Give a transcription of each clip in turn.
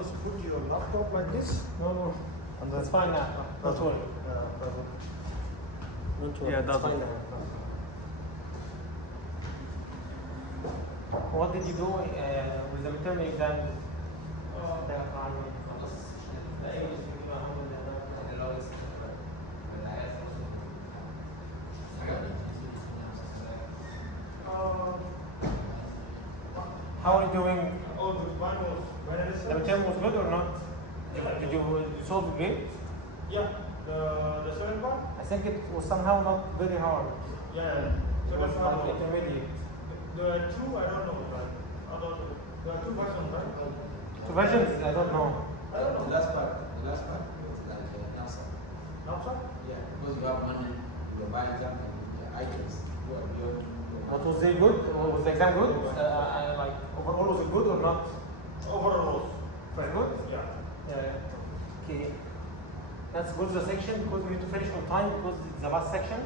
just put your laptop like this? No. And that's fine now. Don't worry. Don't worry. Yeah, it's fine now. What did you do with the midterm exam? How are you doing? Oh, the one was very The midterm was good or not? Did you solve it great? Yeah, the second one? I think it was somehow not very hard. Yeah, It was second like one. intermediate. There are two, I don't know, right? I don't know. There are two versions, right? Two versions, I don't know. I don't know. The last part is like NASA. Outside? Yeah, because you have money, you buy exam and the items you are beyond. What was it good? Was the exam good? Like overall, was it good or not? Overall, Very good. yeah. Okay. Let's go to the section because we need to finish on time because it's the last section.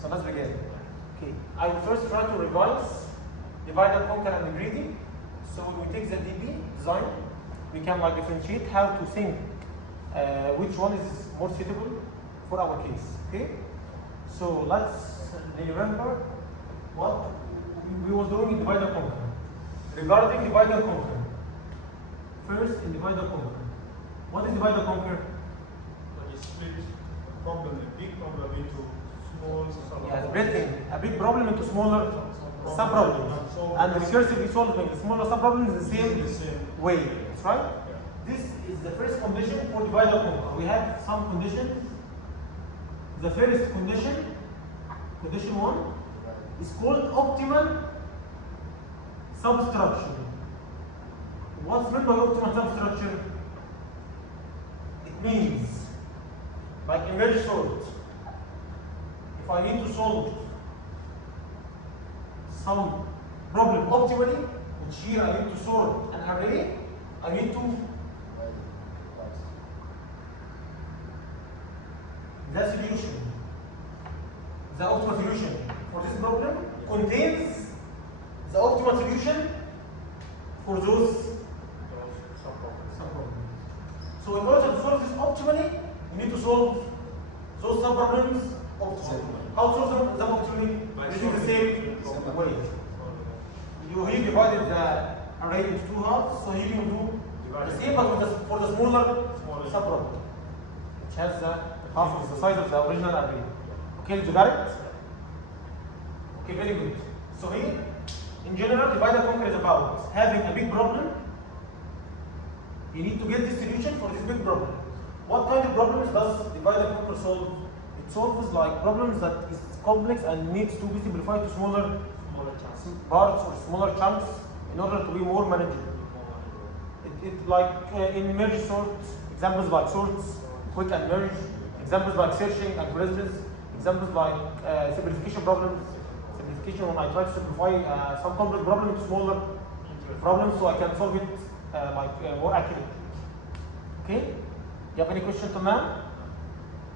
So let's begin. Okay. I will first try to revise divide and conquer and greedy. So when we take the DB design, we can like differentiate how to think which one is more suitable for our case. Okay. So let's remember what we were doing in divide and conquer. Regarding divide and conquer, first in divide and conquer, what is divide and conquer? But you split a problem, a big problem into small sub. Yeah, breaking a big problem into smaller sub-problems. And recursively solving the smaller sub-problems in the same way. That's right? Yeah. This is the first condition for divide and conquer. We have some conditions. The first condition, condition 1, is called optimal substructure. What's meant by optimal substructure? It means, like in merge sort, if I need to solve some problem optimally, which here I need to sort an array, I need to the solution, the optimal solution for this problem contains the optimal solution for those sub-problems. So in order to solve this optimally, we need to solve those sub-problems optimally. How to solve them optimally? Using the same way. He divided the array into two halves, so he will do the same but for the smaller sub-problem, which has the half is the size of the original array. Okay, did you got it? Okay, very good. So here, in general, divide and conquer is about having a big problem. You need to get the solution for this big problem. What kind of problems does divide and conquer solve? It solves like problems that is complex and needs to be simplified to smaller parts or smaller chunks in order to be more manageable. It like in merge sorts, examples like sorts, quick and merge, examples like searching and algorithms, examples like simplification problems. Simplification when I try to simplify some complex problem into smaller problems so I can solve it more accurately. Okay? You have any question to man?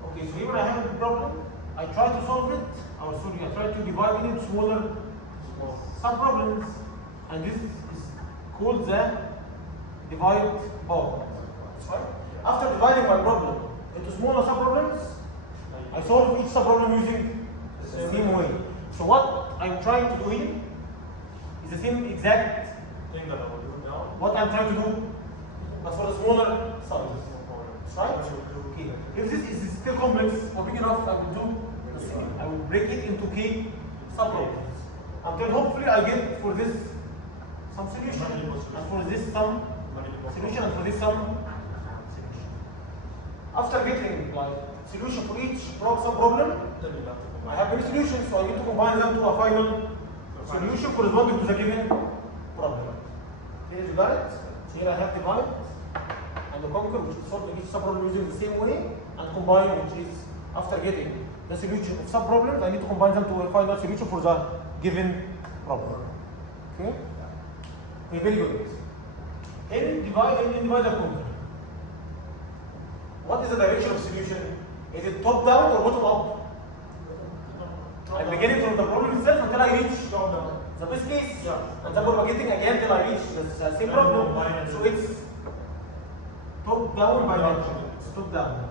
Okay, so here when I have a problem, I try to solve it, or sorry, I try to divide it into smaller sub-problems, and this is called the divide bar. That's right. After dividing my problem into smaller sub-problems, I solve each sub-problem using the same way. So what I'm trying to do here is the same exact Thing that I will do now. what I'm trying to do, but for the smaller size. That's right? Okay. If this is still complex or big enough, I will do the same. I will break it into k sub-problems until hopefully I get for this some solution, and for this some solution, and for this some solution. After getting like solution for each sub-problem, Then you have to combine. I have many solutions, so I need to combine them to a final solution corresponding to the given problem. Here you got it. So here I have divide and the conquer, which is solving each sub-problem using the same way, and combine, which is after getting the solution of sub-problems, I need to combine them to a final solution for the given problem. Okay? Okay, very good. In divide and conquer, what is the direction of solution? Is it top down or bottom up? I'm beginning from the problem itself until I reach the best case. And then we're getting again till I reach the same problem. So it's Top down by dimension. It's top down.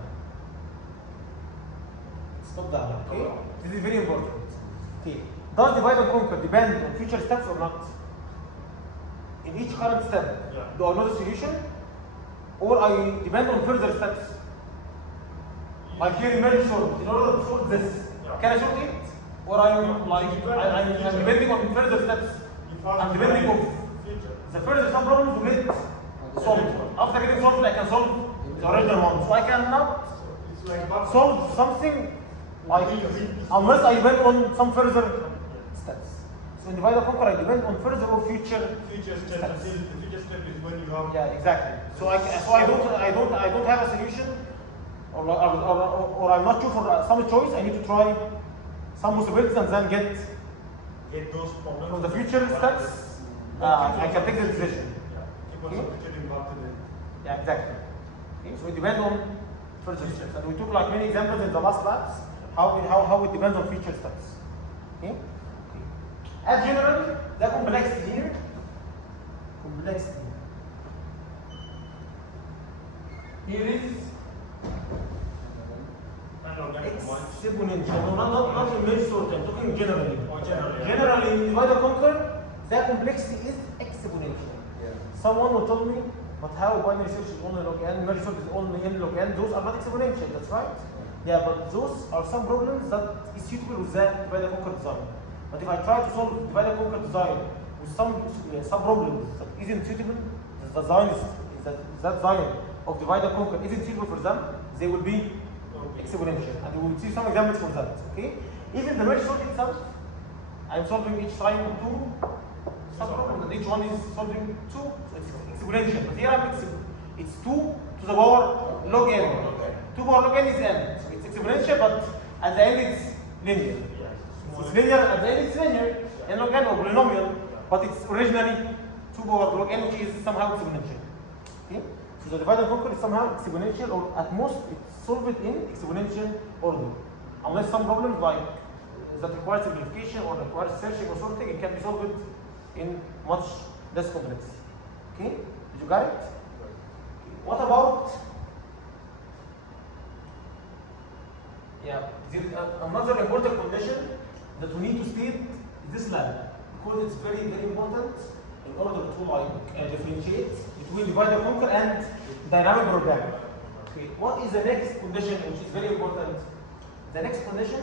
It's top down. Okay. This is very important. Okay. Does divide and conquer depend on future steps or not? In each current step, do I know the solution, or I depend on further steps? Like here, imagine solve. In order to solve this, can I solve it, or I'm depending on further steps? I'm depending on the further some problems will get solved. After getting solved, I can solve the original one. So I cannot solve something like unless I depend on some further steps. So in divide and conquer, I depend on further or future steps. The future step is when you have. Yeah, exactly. So I don't have a solution, or I'm not sure for some choice. I need to try some possibilities and then get those problems. from the future steps. I can take the decision. Keep on substituting back to the. Yeah, exactly. Okay, so it depends on further steps, and we took like many examples in the last labs how it depends on future steps. Okay. As general, the complexity here. Complexity. Here is exponential. No, not in very short. I'm talking generally. Generally, in divide and conquer, the complexity is exponential. Yeah. Someone will tell me, but how binary search is only log n, merge sort is only n log n, those are not exponential, that's right? Yeah, but those are some problems that is suitable with the divide and conquer design. But if I try to solve divide and conquer design with some problems that isn't suitable, the design is that design of divide and conquer isn't suitable for them, they will be exponential. And we will see some examples for that. Okay? Even the merge sort itself, I'm solving each time two subproblems, and each one is solving two, so it's exponential. But here it's 2 to the power log n. 2 power log n is n. So it's exponential, but at the end it's linear. It's linear, at the end it's linear, n log n or polynomial, but it's originally 2 power log n, which is somehow exponential. Okay? So the divide and conquer is somehow exponential, or at most it's solved in exponential order. Unless some problems like that requires simplification or requires searching or sorting, it can be solved in much less complexity. Okay? Did you got it? What about there is another important condition that we need to state in this lab, because it's very, very important in order to differentiate between divide and conquer and dynamic programming. Okay, what is the next condition which is very important? The next condition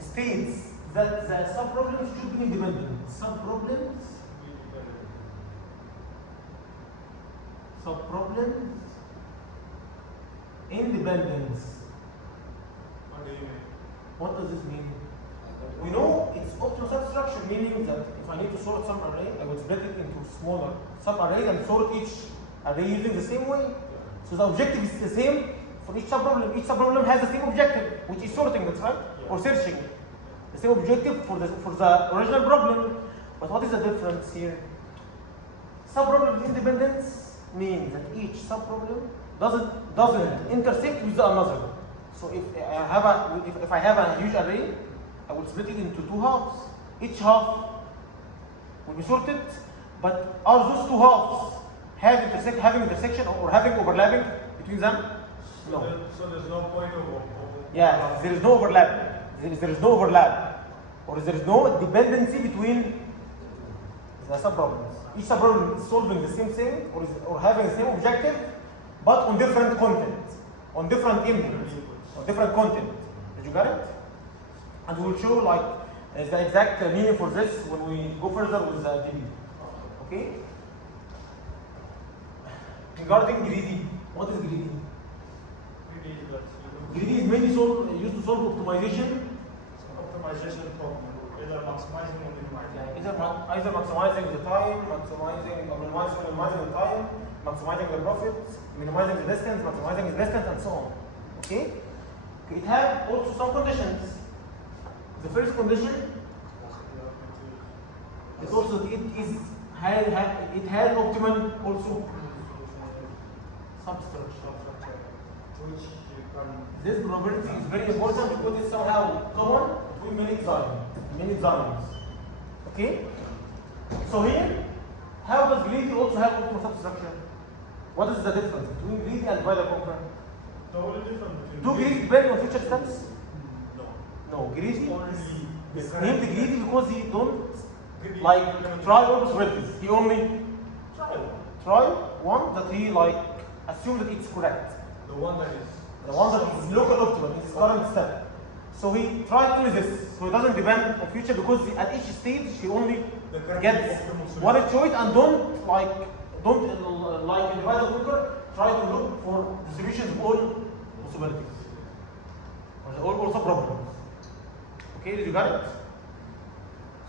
states that the subproblems should be independent. Subproblems independence. What do you mean? What does this mean? We know it's optimal substructure, meaning that if I need to sort some array, I will split it into smaller sub-arrays and sort each array using the same way. So the objective is the same for each subproblem. Each subproblem has the same objective, which is sorting, that's right? Or searching. The same objective for the original problem. But what is the difference here? Subproblem independence means that each subproblem doesn't intersect with another. So if I have a huge array, I will split it into two halves. Each half will be sorted, but are those two halves having intersection or having overlapping between them? No. So there's no point of. Yeah, there is no overlap. There is no overlap, or there is no dependency between the subproblems. Each subproblem is solving the same thing or having the same objective, but on different content, on different inputs, on different content. Did you get it? And we will show like the exact meaning for this when we go further with the DB. Okay? Regarding greedy, what is greedy? Greedy is mainly used to solve optimization. Optimization problem, either maximizing or minimizing. Either maximizing the time, minimizing the time, maximizing the profit, minimizing the distance, maximizing the distance, and so on. Okay? It has also some conditions. The first condition is also it has optimal also substructure. Which you can. This property is very important because it's somehow common between many designs. Okay? So here, how does greedy also have optimal substructure? What is the difference between greedy and divide and conquer? The only difference between Do greedy depend on future steps? No. No, greedy Only is the named current- greedy because he don't Greedy- like try all possibilities. He only try one that he like assume that it's correct. The one that is The one that is local optimal in his current step. So he tried only this. So he doesn't depend on future because at each stage he only the current gets optimal solution. one choice and don't like in divide and conquer try to look for the solutions of all possibilities. Or all also problems. Okay, did you get it?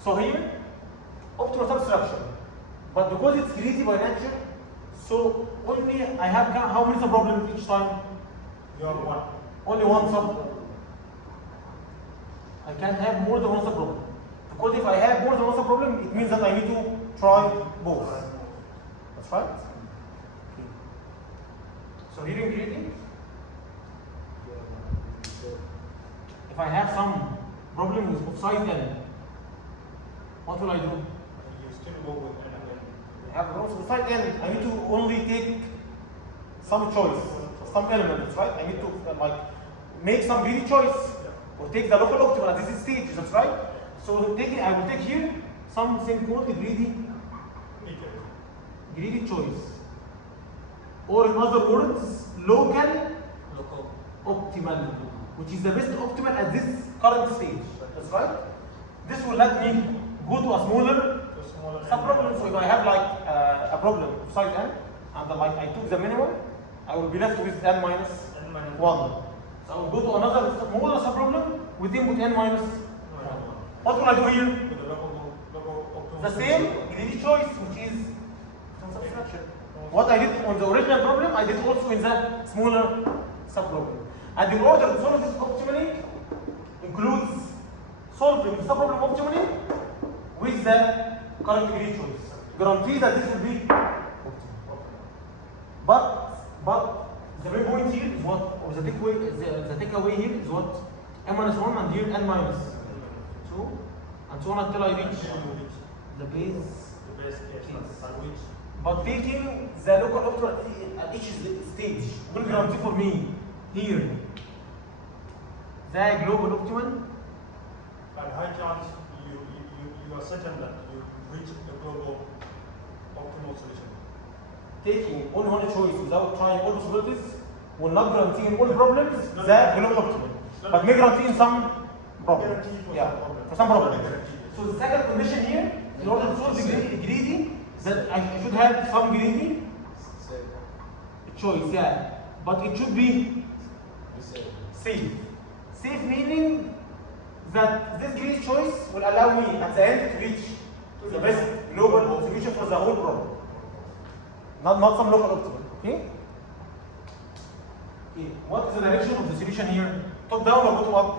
So here, optimal substructure. But because it's greedy by nature, so only I have how many sub-problems each time? You have one. Only one sub. I can't have more than one sub-problem. Because if I have more than one sub-problem, it means that I need to try both. That's right? Okay. So here in greedy, if I have some problem of size n, what will I do? You still go with n. I have problems with size n, I need to only take some choice, some elements, right? I need to like make some greedy choice or take the local optimal at this stage, that's right? So I will take here something called the greedy choice. Or in other words, local optimal, which is the best optimal at this current stage. That's right? This will let me go to a smaller sub-problem. So if I have like a problem of size n, and I took the minimum, I will be left with n minus 1. So I will go to another smaller sub-problem with input n minus 1. What will I do here? The same greedy choice, which is subtraction. What I did on the original problem, I did also in the smaller sub-problem. And in order to solve this optimally, includes solving the sub-problem optimally with the current greedy choice. Guarantee that this will be optimal. But the main point here is what, or the takeaway here is what? n minus 1 and here n minus 2, and so on until I reach the base case. But taking the local optimal at each stage will guarantee for me here the global optimal. At high chance, you are certain that you reach the global optimal solution. Taking only one choice without trying all possibilities will not guarantee in all problems the global optimal, but may guarantee in some problems. For some problems. So the second condition here, in order to solve the greedy, that I should have some greedy choice, but it should be safe. Safe meaning that this greedy choice will allow me at the end to reach the best global solution for the whole problem. Not some local optimal. Okay? What is the direction of the solution here? Top down or bottom up?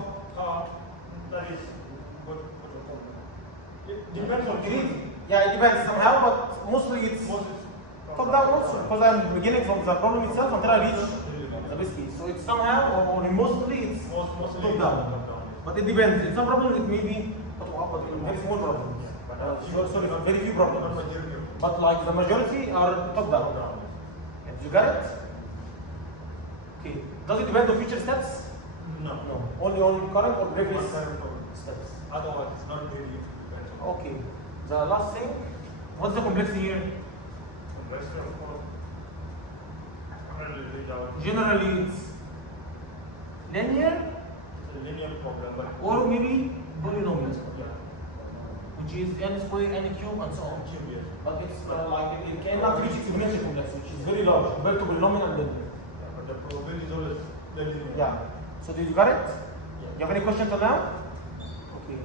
That is what it depends on greedy. Yeah, it depends somehow, but mostly it's top down also, because I'm beginning from the problem itself until I reach the best case. So it's somehow, or mostly it's top down. But it depends. In some problems it may be bottom up, but in very small problems. Sorry, very few problems. But like the majority are top down. You got it? Okay. Does it depend on future steps? No. Only on current or previous steps. Otherwise, it's not really dependent. Okay. The last thing, what's the complexity here? Generally, it's linear It's a linear problem, but or maybe polynomial, which is n squared, n cube, and so on. curious. But it's like it cannot reach exponential complexity, which is very large compared to polynomial and linear. But the probability is always linear. Yeah. So did you got it? You have any questions till now? Okay.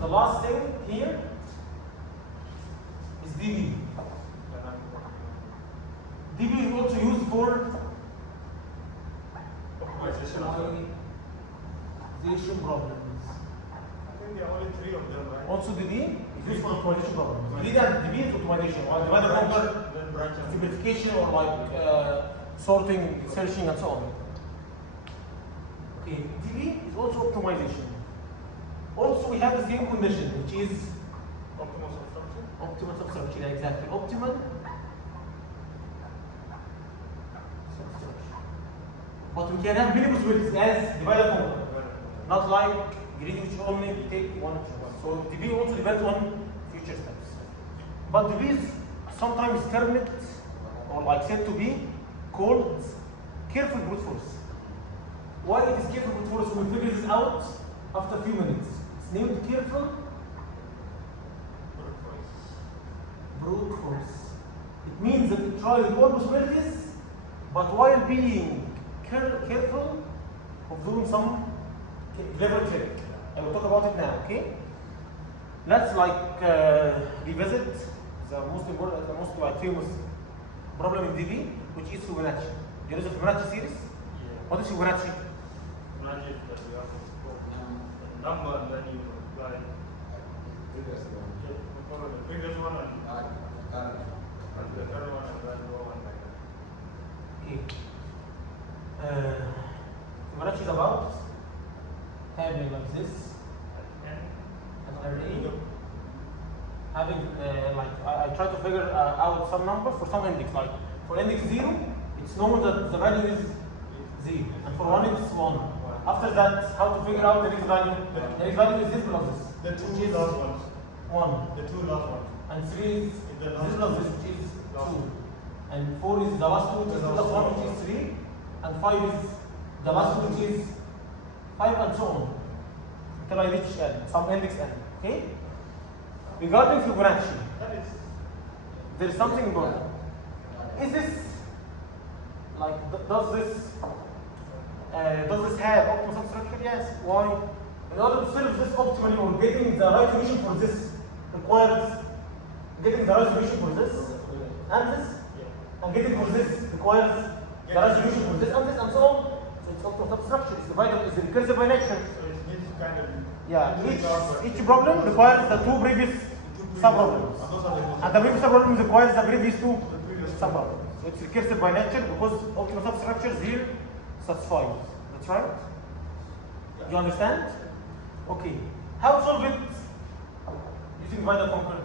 The last thing here is DB. DB is also used for optimization problems. I think there are only 3 of them, right? Also DB is used for optimization problems. DB is optimization, or divide and conquer, Then branch and simplification, or like sorting, searching, and so on. Okay, DB is also optimization. Also, we have the same condition, which is Optimal substructure. Optimal substructure, yeah, exactly. Optimal substructure. But we can have many possibilities as divided conquer. Not like greedy which only take one. So DB also depends on future steps. But DB is sometimes termed or like said to be called careful brute force. Why it is careful brute force when we figure this out after a few minutes? It's named careful brute force. It means that it tries all possibilities, but while being careful of doing some clever trick. I will talk about it now, okay? Let's like revisit the most important, the most like famous problem in DB, which is Fibonacci. There is a Fibonacci series. Yeah. What is Fibonacci? Fibonacci is that you have the number and then you apply the previous one and the current one and then go on like that. Okay. Fibonacci is about having like this an array, having like I try to figure out some number for some index. Like for index 0, it's known that the value is 0, and for 1 it's 1. After that, how to figure out the next value? The next value is this plus this. The two last ones. 1. The two last ones. And 3 is The this last plus this, which is 2. And 4 is the last 2, which is 2 plus 1, which is 3. And 5 is the last 2, which is 5, and so on. Until I reach n, some index n. Okay? Regarding Fibonacci, That is. there is something important. Is this like does this have optimal substructure? Yes. Why? In order to solve this optimally or getting the right solution for this requires getting the right solution for this and this, and getting for this requires the right solution for this and so on. So it's optimal substructure. It's divided. It's recursive by nature. So it needs kind of. Yeah. Each problem requires the two previous sub-problems. And the previous sub-problem requires the previous two sub-problems. So it's recursive by nature because optimal substructure is here satisfied. That's right? You understand? Okay. How to solve it using divide and conquer?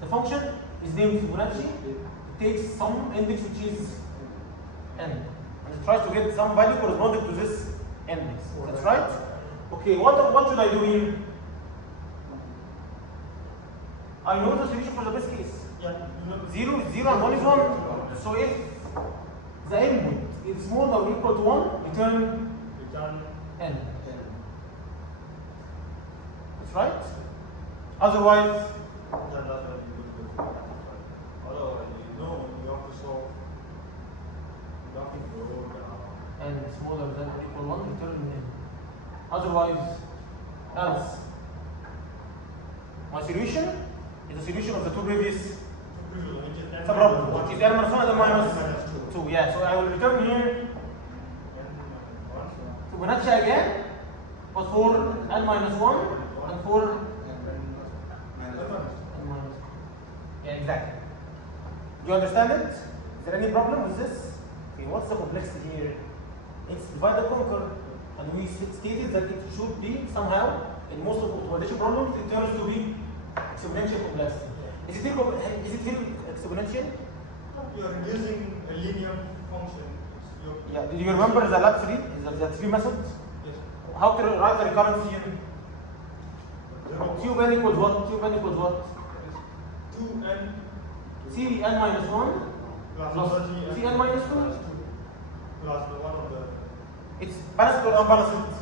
The function is named Fibonacci. It takes some index which is n. And it tries to get some value corresponding to this index. That's right? Okay, what should I do here? I know the solution for the best case. Yeah. 0 is 0 and 1 is 1. So if the input is more than or equal to 1, return n. That's right? Otherwise, Then that's what you do. Otherwise, you have to solve nothing for n smaller than or equal 1, return n. Otherwise, else. My solution is the solution of the two previous sub-problems, which is n minus 1 and n minus 2. Yeah, so I will return here Fibonacci again, but for n minus 1 and for n minus 2. Yeah, exactly. Do you understand it? Is there any problem with this? Okay, what's the complexity here? It's divide and conquer, and we stated that it should be somehow, in most of optimization problems, it turns to be exponential complexity. Is it here exponential? You are using a linear function. Yeah. Do you remember the lab 3? The 3 method? Yes. How to write the recurrence here? Zero. Cube n equals what? Cube n equals what? 2n Cn minus 1 plus Cn minus 2. plus the one of the. It's balanced or unbalanced?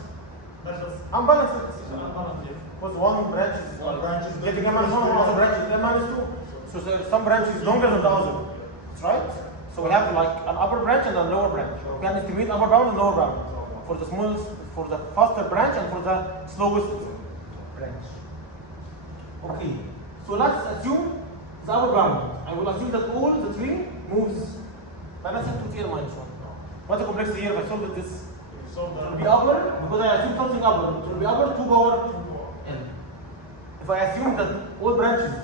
That's just Unbalanced. unbalanced. Because one branch is One branch is getting n minus 1, another branch is n minus 2. So some branch is longer than the other. That's right? So we have like an upper branch and a lower branch. We can estimate upper bound and lower bound for the smallest, for the faster branch and for the slowest branch. Okay. So let's assume the upper bound. I will assume that all the tree moves balanced to Tn minus 1. What's the complexity here if I solve this? So It will the be upper because I assume something upper. It will be upper 2 power n. If I assume that all branches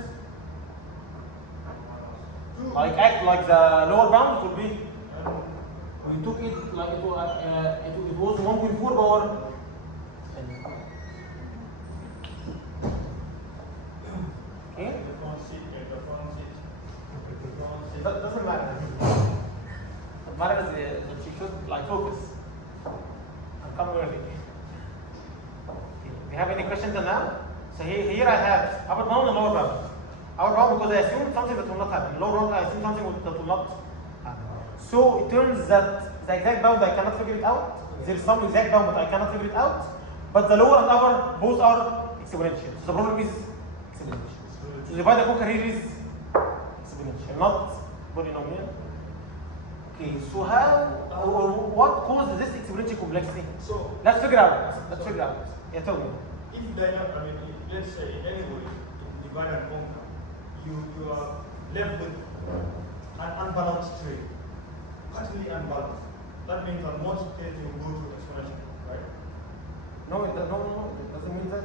like act like the lower bound, it will be. We took it like it was 1.4 power n. Okay. that doesn't matter. What matters is that she should like focus. I'm coming early. Okay. We have any questions now? So here I have upper bound and lower bound. Upper bound because I assume something that will not happen. Lower bound I assume something that will not happen. So it turns that the exact bound I cannot figure it out. There's some exact bound but I cannot figure it out. But the lower and upper both are exponential. So the problem is exponential. So divide the cooker here is exponential, not polynomial. Okay, so how or what causes this exponential complexity? So Let's figure out. Yeah, tell me. if let's say anyway, in divide and conquer, you are left with an unbalanced tree, utterly unbalanced. That means on most cases you go to exponential, right? No, it doesn't mean that.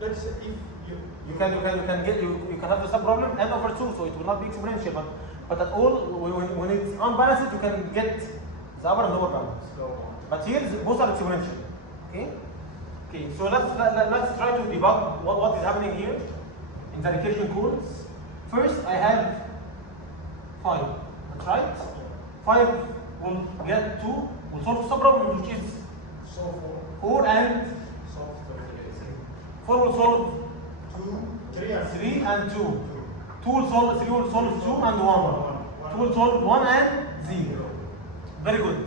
Let's say if You can have the sub problem n over 2, so it will not be exponential. But at all, when it's unbalanced, you can get the upper and lower bounds. But here, both are exponential. Okay. So let's try to debug what is happening here in the recursion codes. First, I have 5. That's right. 5 will get 2. We'll solve the sub problem, which is so 4 and 4 will solve 3 and 3 and 2. 2 will solve 3 will solve 2 and 1. 2 will solve 1 and 0. Very good.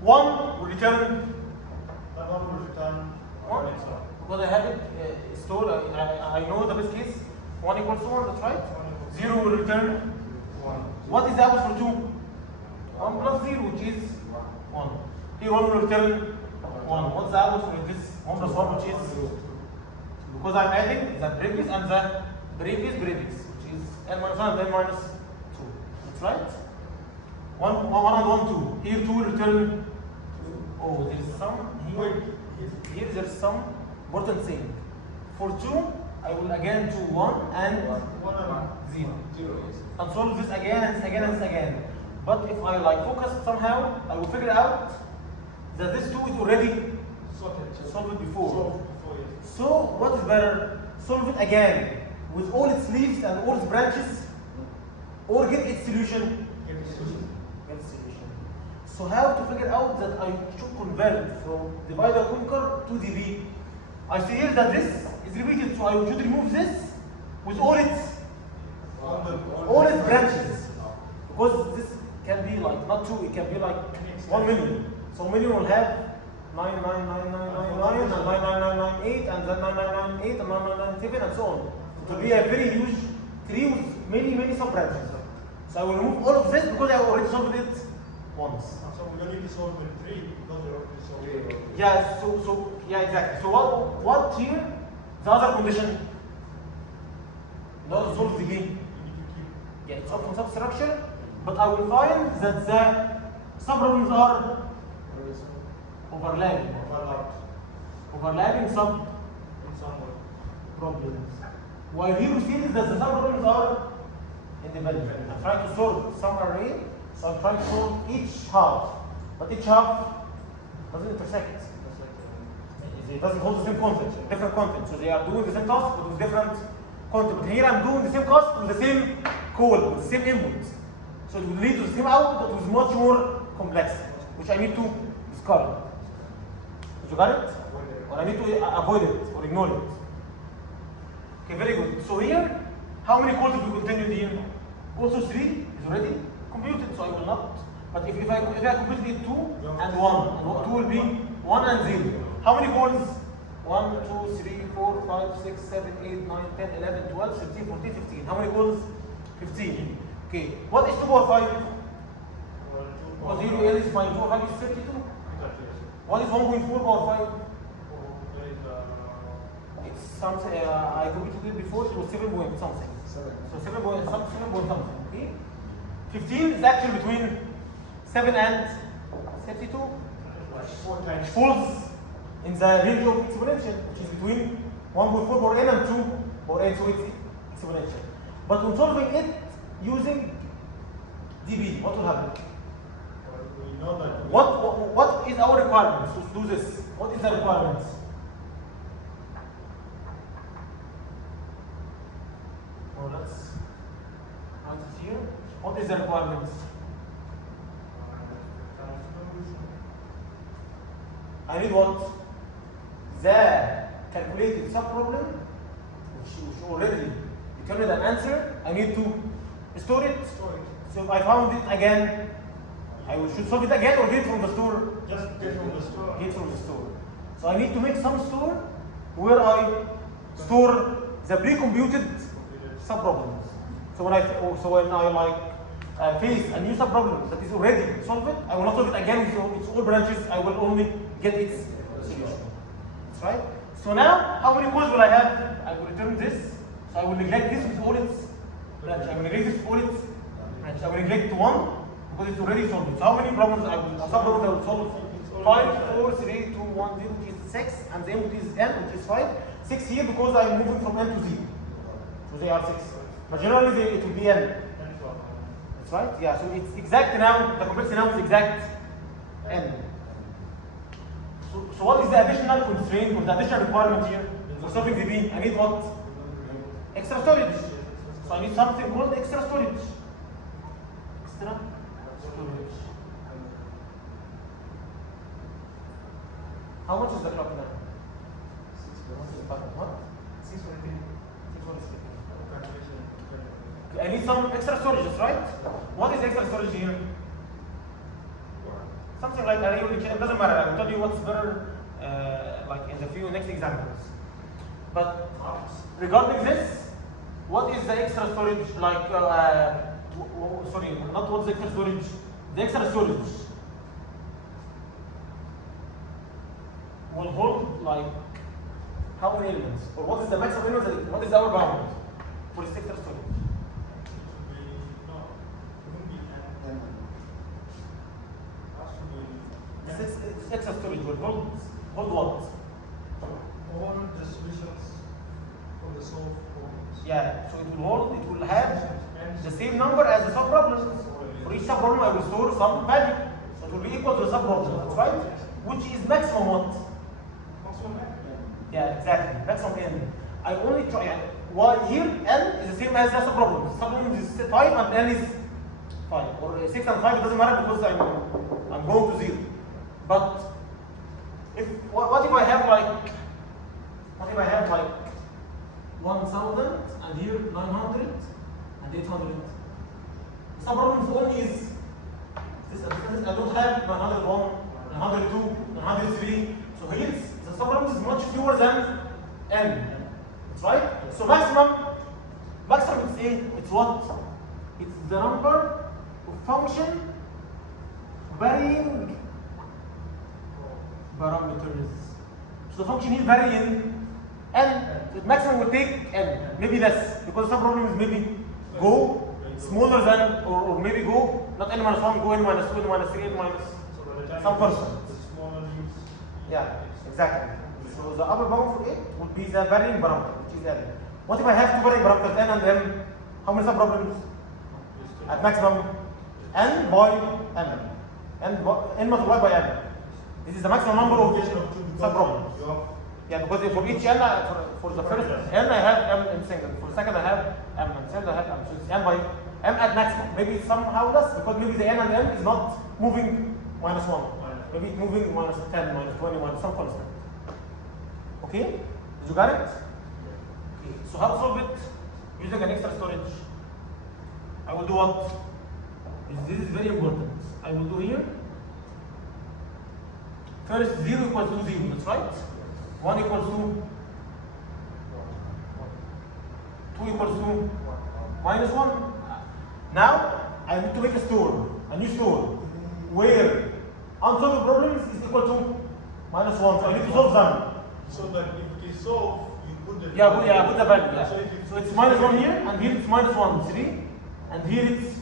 1 will return. That one will return 1 itself. because I have it stored. I know the best case. 1 equals to 1. That's right. 0 will return 1. What is the output for 2? 1 plus 0, which is 1. Here 1 will return 1. What's the output for this 1 plus 1, which is 0? Because I'm adding the previous and the previous, which is n minus 1 and n minus 2. That's right? 1 and 1, 2. Here 2 will return. Oh, there's some here. Here there's some important thing. For 2, I will again do 1 and 0. And solve this again and again. But if I like focus somehow, I will figure out that this 2 is already solved before. So what is better? Solve it again with all its leaves and all its branches, or get its solution. Get its solution. So how to figure out that I should convert from divide and conquer to db? I see here that this is repeated, so I should remove this with all its branches, because this can be like not 2, it can be like 1 million. So 1 million will have 99999 and 99998 and then 9998 and 9997 and so on. It will be a very huge tree with many sub branches. So I will remove all of this because I already solved it once. So we don't need to solve with 3 because they already solved it. Yeah, so yeah, exactly. So what here? The other condition. Not solve the game. Yeah, it's open substructure, but I will find that the subproblems are overlapping sub problems. While here we see that the subproblems are independent. I'm trying to solve some array, so I'm trying to solve each half, but each half doesn't intersect. It doesn't hold the same content, different content. So they are doing the same task but with different content. But here I'm doing the same task with the same code, with the same input. So it will lead to the same output but with much more complexity, which I need to discard. Did you got it? Or I need to avoid it or ignore it. Okay, very good. So here, how many calls have we continued in? Also 3 is already computed, so I will not. But if I completed it 2 and 1, 2 will be 1 and 0. How many calls? 1, 2, 3, 4, 5, 6, 7, 8, 9, 10, 11, 12, 13, 14, 15. How many calls? 15. Okay. What is 2 power 5? Because 0 is fine. 2 power 5 is 32. What is 1.4 power 5? It's something, I computed it before, it was 7 point something. So 7 point something, okay? 15 is actually between 7 and 32. It falls in the range of exponential, which is between 1.4 power n and 2 power n, so it's exponential. But when solving it using dB, what will happen? We know that. What is our requirement to do this? What is the requirement? Well, let's write it here. What is the requirements? I need what? The calculated subproblem, which already determined an answer. I need to store it. So if I found it again, I should solve it again or get it from the store? Just get from the store. Get from the store. So I need to make some store where I store the pre-computed subproblems. So when I face a new subproblem that is already solved, I will not solve it again with its all branches. I will only get its solution. That's right. So now, how many codes will I have? I will return this. So I will neglect this with all its branches. I will neglect this with all its branches. I will neglect one because it's already solved. So how many problems subproblems I will solve? 5, 4, 3, 2, 1, 0, which is 6, and the input is n, which is 5. 6 here because I'm moving from n to z. So they are 6. But generally it will be n. That's right? Yeah, so it's exact now, the complexity now is exact n. So what is the additional constraint or the additional requirement here for solving the B? I need what? Extra storage. So I need something called extra storage. Extra storage. How much is the clock now? 6:43. What? 6:43. 6:43. I need some extra storage, right? What is extra storage here? Something like it doesn't matter. I will tell you what's better, like in the few next examples. But regarding this, what is the extra storage? Like, sorry, not what's the extra storage. The extra storage will hold like how many elements? Or what is the maximum elements? What is our bound for this extra storage? This extra storage will hold what? All the solutions for the solved problems. Yeah, so it will have the same number as the subproblems. For each subproblem I will store some value. So it will be equal to the subproblem, that's right? Which is maximum what? Maximum n. Yeah, exactly. Maximum n. I only try while here n is the same as the subproblem. Subproblem is 5 and n is 5. Or 6 and 5, it doesn't matter because I'm going to 0. But what if I have like 1,000 and here 900 and 800? The subproblem only is this. I don't have 901, 902, 903. So here the subproblem is much fewer than n. That's right. So maximum is a. It's what? It's the number of function varying parameters. So the function is varying n. The maximum will take n, maybe less, because some problem is maybe go smaller than, or maybe go not n minus 1, go n minus 2, n minus 3, n minus some percent. Yeah, exactly. So the upper bound for it would be the varying parameter, which is n. What if I have two varying parameters, n and m? How many subproblems? At maximum, n by m. N multiplied by m. This is the maximum number of subproblems. Yeah, because for each n, for the first n I have m in single, for the second I have m, and third I have m. So it's n by m at maximum. Maybe it's somehow less, because maybe the n and m is not moving minus 1. Maybe it's moving minus 10, minus 20, minus some constant. Okay? Did you get it? Okay. So how to solve it? Using an extra storage. I will do what? This is very important. I will do here. First, 0 equals to 0, that's right? 1 equals to 2 equals to minus 1. Now, I need to make a new store, where unsolved problems is equal to minus 1. So I need to solve them. So that if it is solved, you put the put the value. Yeah. So, So it's minus 1 here, and here it's minus 1, 3, and here it's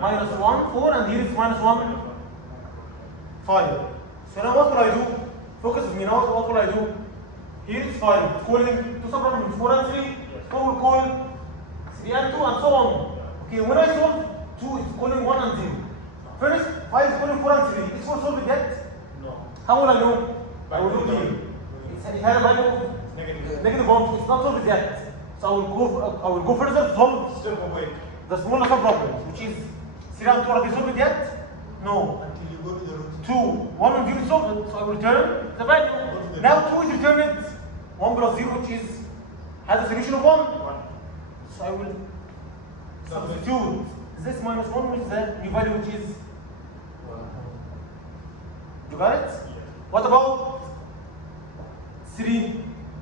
minus 1, 4, and here it's minus 1, 5. So now what will I do? Focus with me now. What will I do? Here it's 5. It's calling two subproblems, 4 and 3. 4 will call 3 and 2, and so on. Okay, when I solve 2, it's calling 1 and 0. First, 5 is calling 4 and 3. Is 4 solved yet? No. How will I know? I will look here. It has a value of negative 1. It's not solved yet. So So I will go further to solve Step away the smaller sub-problems, which is 3 and 2. Are they solved yet? No. until you go to the root. 2, 1 and 0 is solved, so I will return the value. Now 2 is returned. 1 plus 0, which is has a solution of 1. 1. So I will substitute this minus 1 with the new value, which is. You got it? Yes. What about 3?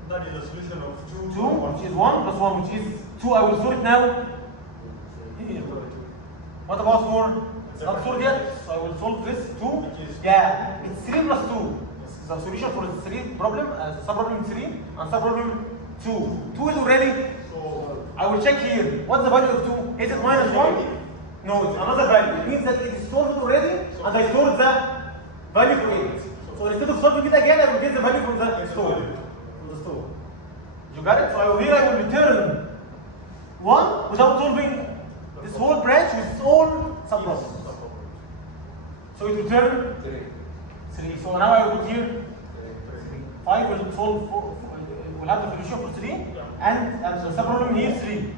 That is the solution of 2. 2, which is 1 plus 1, which is 2. I will solve it now. Here. What about 4? It's not solved yet, so I will solve this 2. Which is- Yeah, it's 3 plus 2. The solution for the 3 problem, sub-problem 3 and sub-problem 2. 2 is already. So I will check here. What's the value of 2? Is it minus 1? No, it's another value. It means that it is solved already, and I stored the value for it. So instead of solving it again, I will get the value from the store. From the store. You got it? So here I will return 1 without solving this whole branch with its own sub-problems. So it will return 3. So now I will put here 5 will solve will have the solution for 3, and the sub-problem here 3.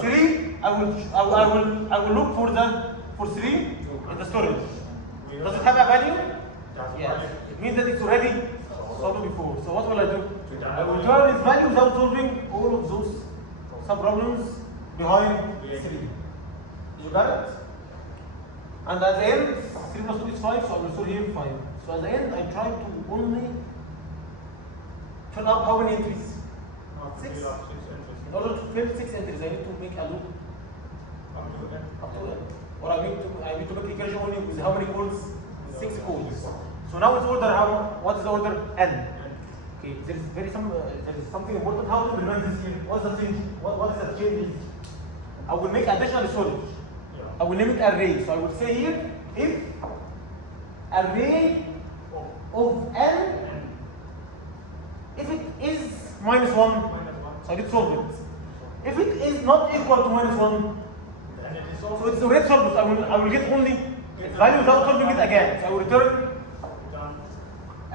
3, I will look for 3 in the storage. Does it have a value? Yes. It means that it's already solved before. So what will I do? I will return its value without solving all of those sub-problems behind 3. You got it? And at the end, 3 plus 2 is 5, so I will store here 5. So at the end, I try to only fill up how many entries? 6. In order to fill 6 entries, I need to make a loop up to n. Or I need to make equation only with how many codes? 6 codes. So now it's order what is the order? N. Okay, there is something important. How to implement this here? What's the thing? What is the change? I will make additional storage. I will name it array. So I will say here, if array of n, if it is minus 1, so I need to solve it. If it is not equal to minus 1, so it's already solved. So I will get only its value without solving it again. So I will return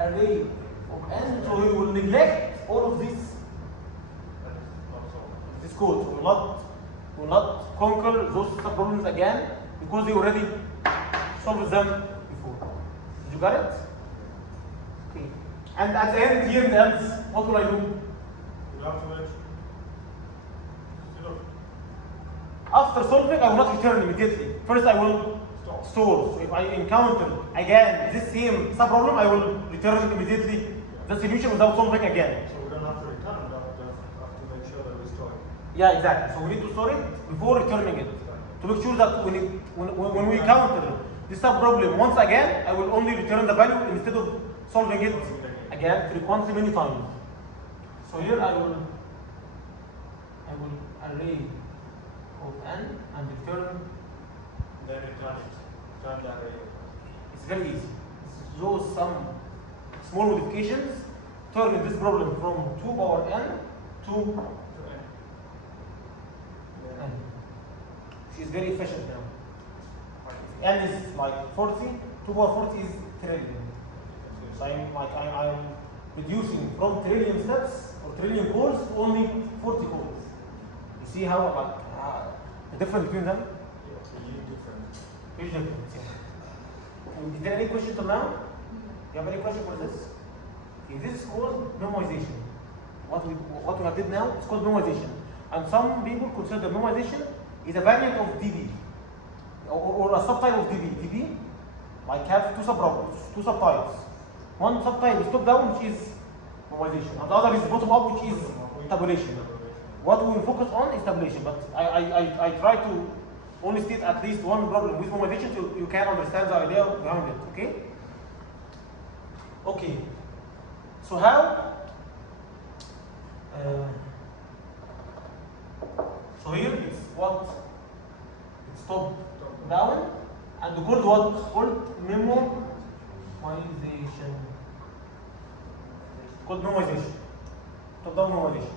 array of n. So we will neglect all of this code. We will not conquer those problems again because they already solved them before. Did you got it? Okay. And at the end, here in the else, what will I do? After solving, I will not return immediately. First, I will store. So if I encounter again this same sub-problem, I will return immediately the solution without solving again. So we don't have to return, we have to make sure that we store it. Yeah, exactly. So we need to store it before returning it. To make sure that when we encounter this sub-problem once again, I will only return the value instead of solving it again frequently many times. So here I will array of n and return. Then return it. Return the array. It's very easy. Those some small modifications turn this problem from 2 power n to n. She's very efficient now. N is like 40, 2 power 40 is trillion. So I'm reducing from trillion steps or trillion calls to only 40 calls. You see how the difference between them? Huge difference. Yeah. Is there any question till now? You have any question for this? Okay, this is called memoization. What we have did now is called memoization. And some people consider memoization is a variant of DB or a subtype of DB. DB like have two subtypes. One subtype is top down, which is memoization, and the other is bottom up, which is tabulation. What we will focus on is tabulation, but I try to only state at least one problem with memoization so you can understand the idea behind it. Okay? Okay. So how? So here it's what? It's top down, and called what? Called memoization. Called memoization. Top down memoization.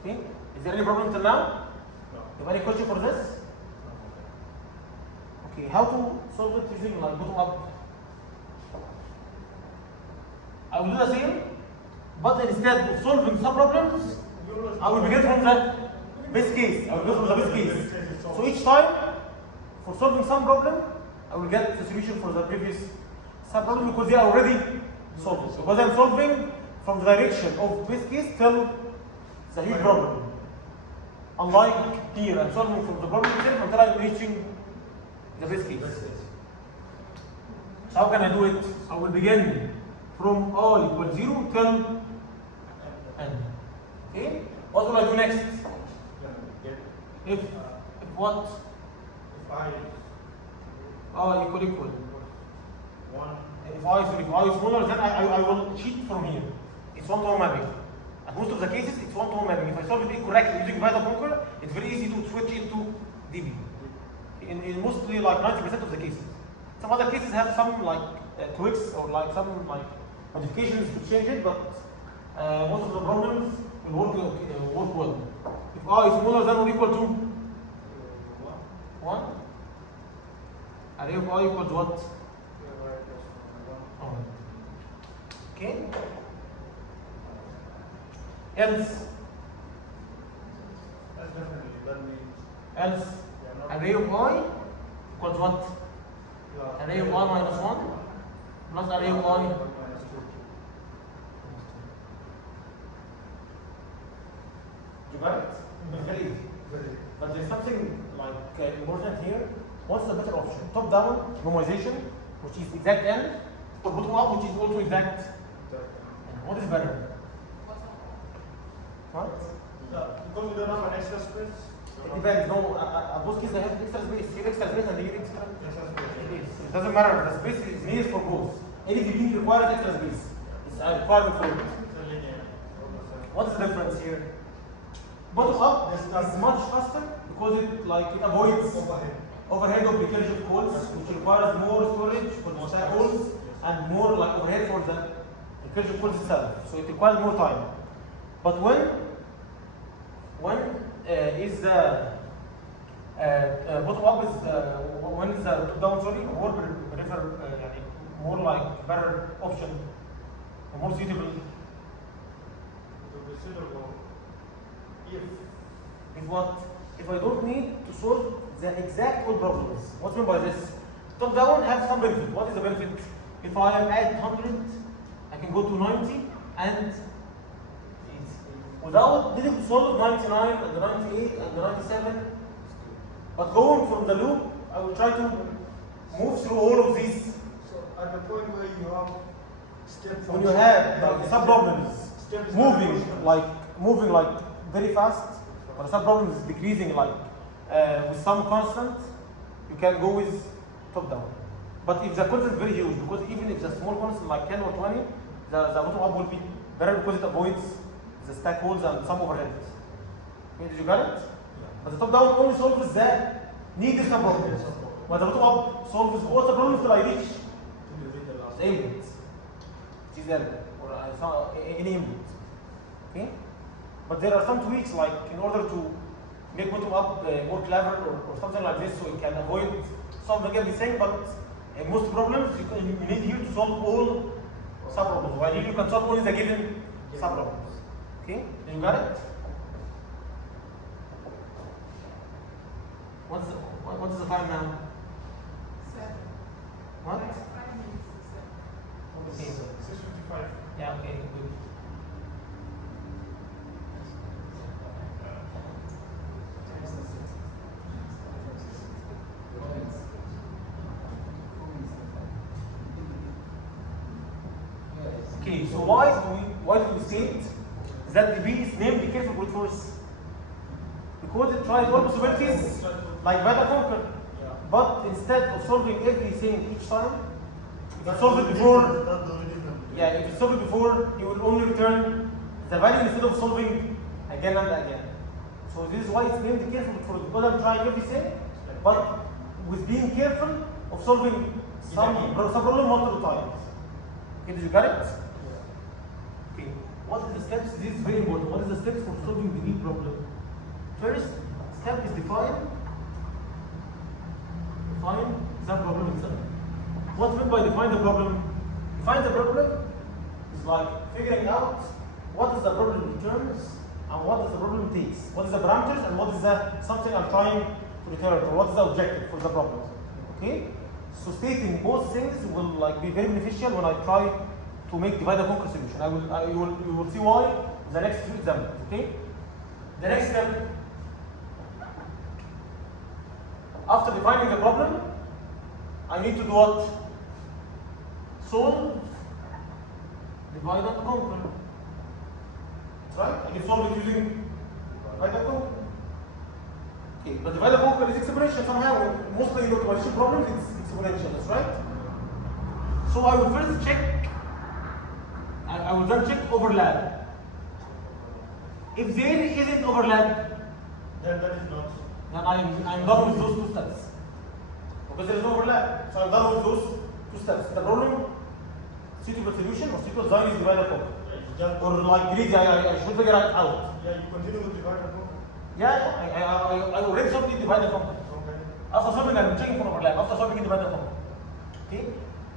Okay? Is there any problem till now? No. You have any question for this? Okay, how to solve it using like bottom up? I will do the same, but instead of solving some problems I will begin from the base case. I will go from the base case. So each time, for solving some problem, I will get the solution for the previous sub problem because they are already solved. Because I'm solving from the direction of base case till the huge problem. Unlike here, I'm solving from the problem itself until I'm reaching the base case. So how can I do it? I will begin from I equals 0 till n. Okay? What will I do next? If what? If I equal. one, If I is smaller, then I will cheat from here. It's one-to-one mapping. At most of the cases, it's one-to-one mapping. If I solve it incorrectly using divide and conquer, it's very easy to switch into DB. In mostly like 90% of the cases. Some other cases have some like tweaks or like some like modifications to change it, but most of the problems will work well. If I is smaller than or equal to 1, array of I equals what? Oh. Okay. Else that's definitely that means else array of I equals what? Array of I minus 1 plus array of I. minus 2. You got it? It's very easy. Very. But there's something like important here. What's the better option? Top down memorization, which is exact n, or bottom up, which is also exact n. What is better? What? Because we don't have an extra space. It depends. No, both cases they have extra space. Here extra space and here extra. Extra space. It is. It doesn't matter. The space is needed for both. Any DB requires extra space. It's a requirement for it. It's a linear. What's the difference here? Bottom up is much faster because it avoids overhead of recursive calls, which requires more storage for the stack calls and more like overhead for the recursive calls itself. So it requires more time. But when is the bottom up is when is the top down more like better option, more suitable. It will be suitable If what? If I don't need to solve the exact old problems. What do you mean by this? Top down have some benefit. What is the benefit? If I am at 100, I can go to 90 and without needing to solve 99 and the 98 and the 97. But going from the loop, I will try to move through all of these. So at the point where you have step When you have like sub problems Step is moving not like very fast, or the sub problem is decreasing like with some constant, you can go with top down. But if the constant is very huge, because even if the small constant like 10 or 20, the bottom up will be better because it avoids the stack holes and some overheads. Okay, did you get it? But the top down only solves the needed sub problem. But the bottom up solves all the problems till I reach the input. Which is there, or any input. Okay? But there are some tweaks like in order to make bottom up more clever or something like this so it can avoid solving everything, but in most problems you need here to solve all sub problems. While here you can solve only the given sub problems. Okay? You got it? What is the time now? 7. What? 5 minutes to 7. Okay. 6:55. Yeah, okay, good. Okay, so why do we state that the B is named the careful brute force? Because it tries all possibilities like Vada Conquer. But instead of solving everything each time, if you solve it before, if you solve it before, you will only return the value instead of solving again and again. So this is why it's named the careful brute force, because I'm trying everything, but with being careful of solving some problem multiple times. Okay, did you get it? Okay. What is the steps? This is very important. What is the steps for solving the new problem? First step is define the problem itself. What's meant by define the problem? Define the problem is like figuring out what is the problem in terms and what does the problem takes. What is the parameters and what is the something I'm trying to return, or what is the objective for the problem. Okay? So stating both things will like be very beneficial when I try to make divide and conquer solution. You will see why in the next few examples. Okay? The next step, after defining the problem, I need to do what? Solve, divide and conquer. That's right? I can solve it using divide and conquer. Okay, but divide and conquer is exponential somehow. Mostly in optimization problems, it's exponential, that's right? So I will first check, I will then check overlap. If there isn't overlap, Then that is not. then I'm done with those two steps. Because there is no overlap, so I'm done with those two steps. The problem, suitable solution or suitable design is divide and conquer. Just, Or like greedy, I should figure it out. yeah, you continue with divide and conquer. Yeah, I already solved the divide and conquer. Okay. After solving, I'm checking for overlap. After solving, divide and conquer. Okay?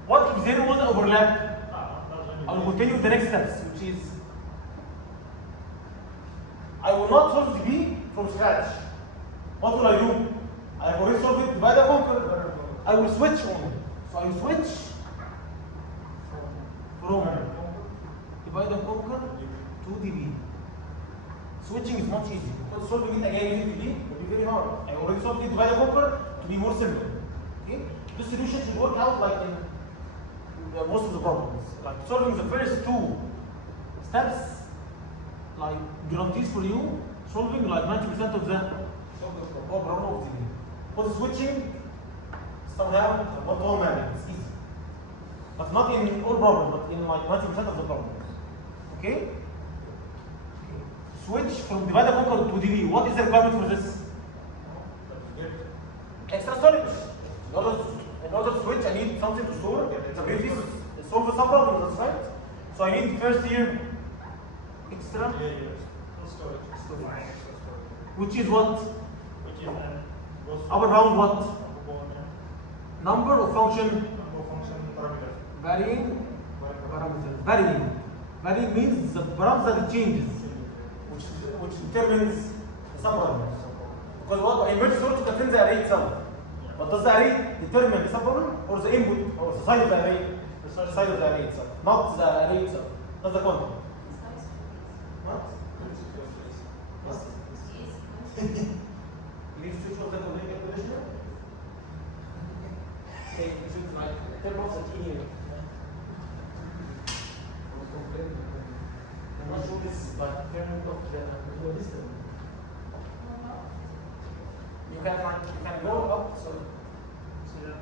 What if there was an overlap? I will continue with the next steps, which is I will not solve the B from scratch. What will I do? I have already solved it, divide and conquer. I will switch on. So I will switch from divide and conquer to DB. Switching is much easier because solving it again using DB will be very hard. I already solved it, divide and conquer to be more simple. Okay? This solution should work out like in most of the problems. Like solving the first two steps, like guarantees for you, solving like 90% of the problem of the but switching somehow one-to-one mapping, it's easy. But not in all problems, but in like 90% of the problems. Okay? Switch from divide and conquer to DB. What is the requirement for this? Extra storage. In order to switch, I need something to store. The previous solve the subproblem, that's right. So I need first here extra, Storage. which is what? Which is Upper bound what? Number of function function parameters. varying parameters. Varying means the parameter that changes, which determines the subproblem. Because what emerges sort contains the array itself. But does the array determine the subproblem or the input or the size of the array? The size of the array itself, not the array itself, not the content. What? You need to switch off the conditioner? Okay, you should like turn off the key here. I'm not sure this is like turning off the system. You can go up, so you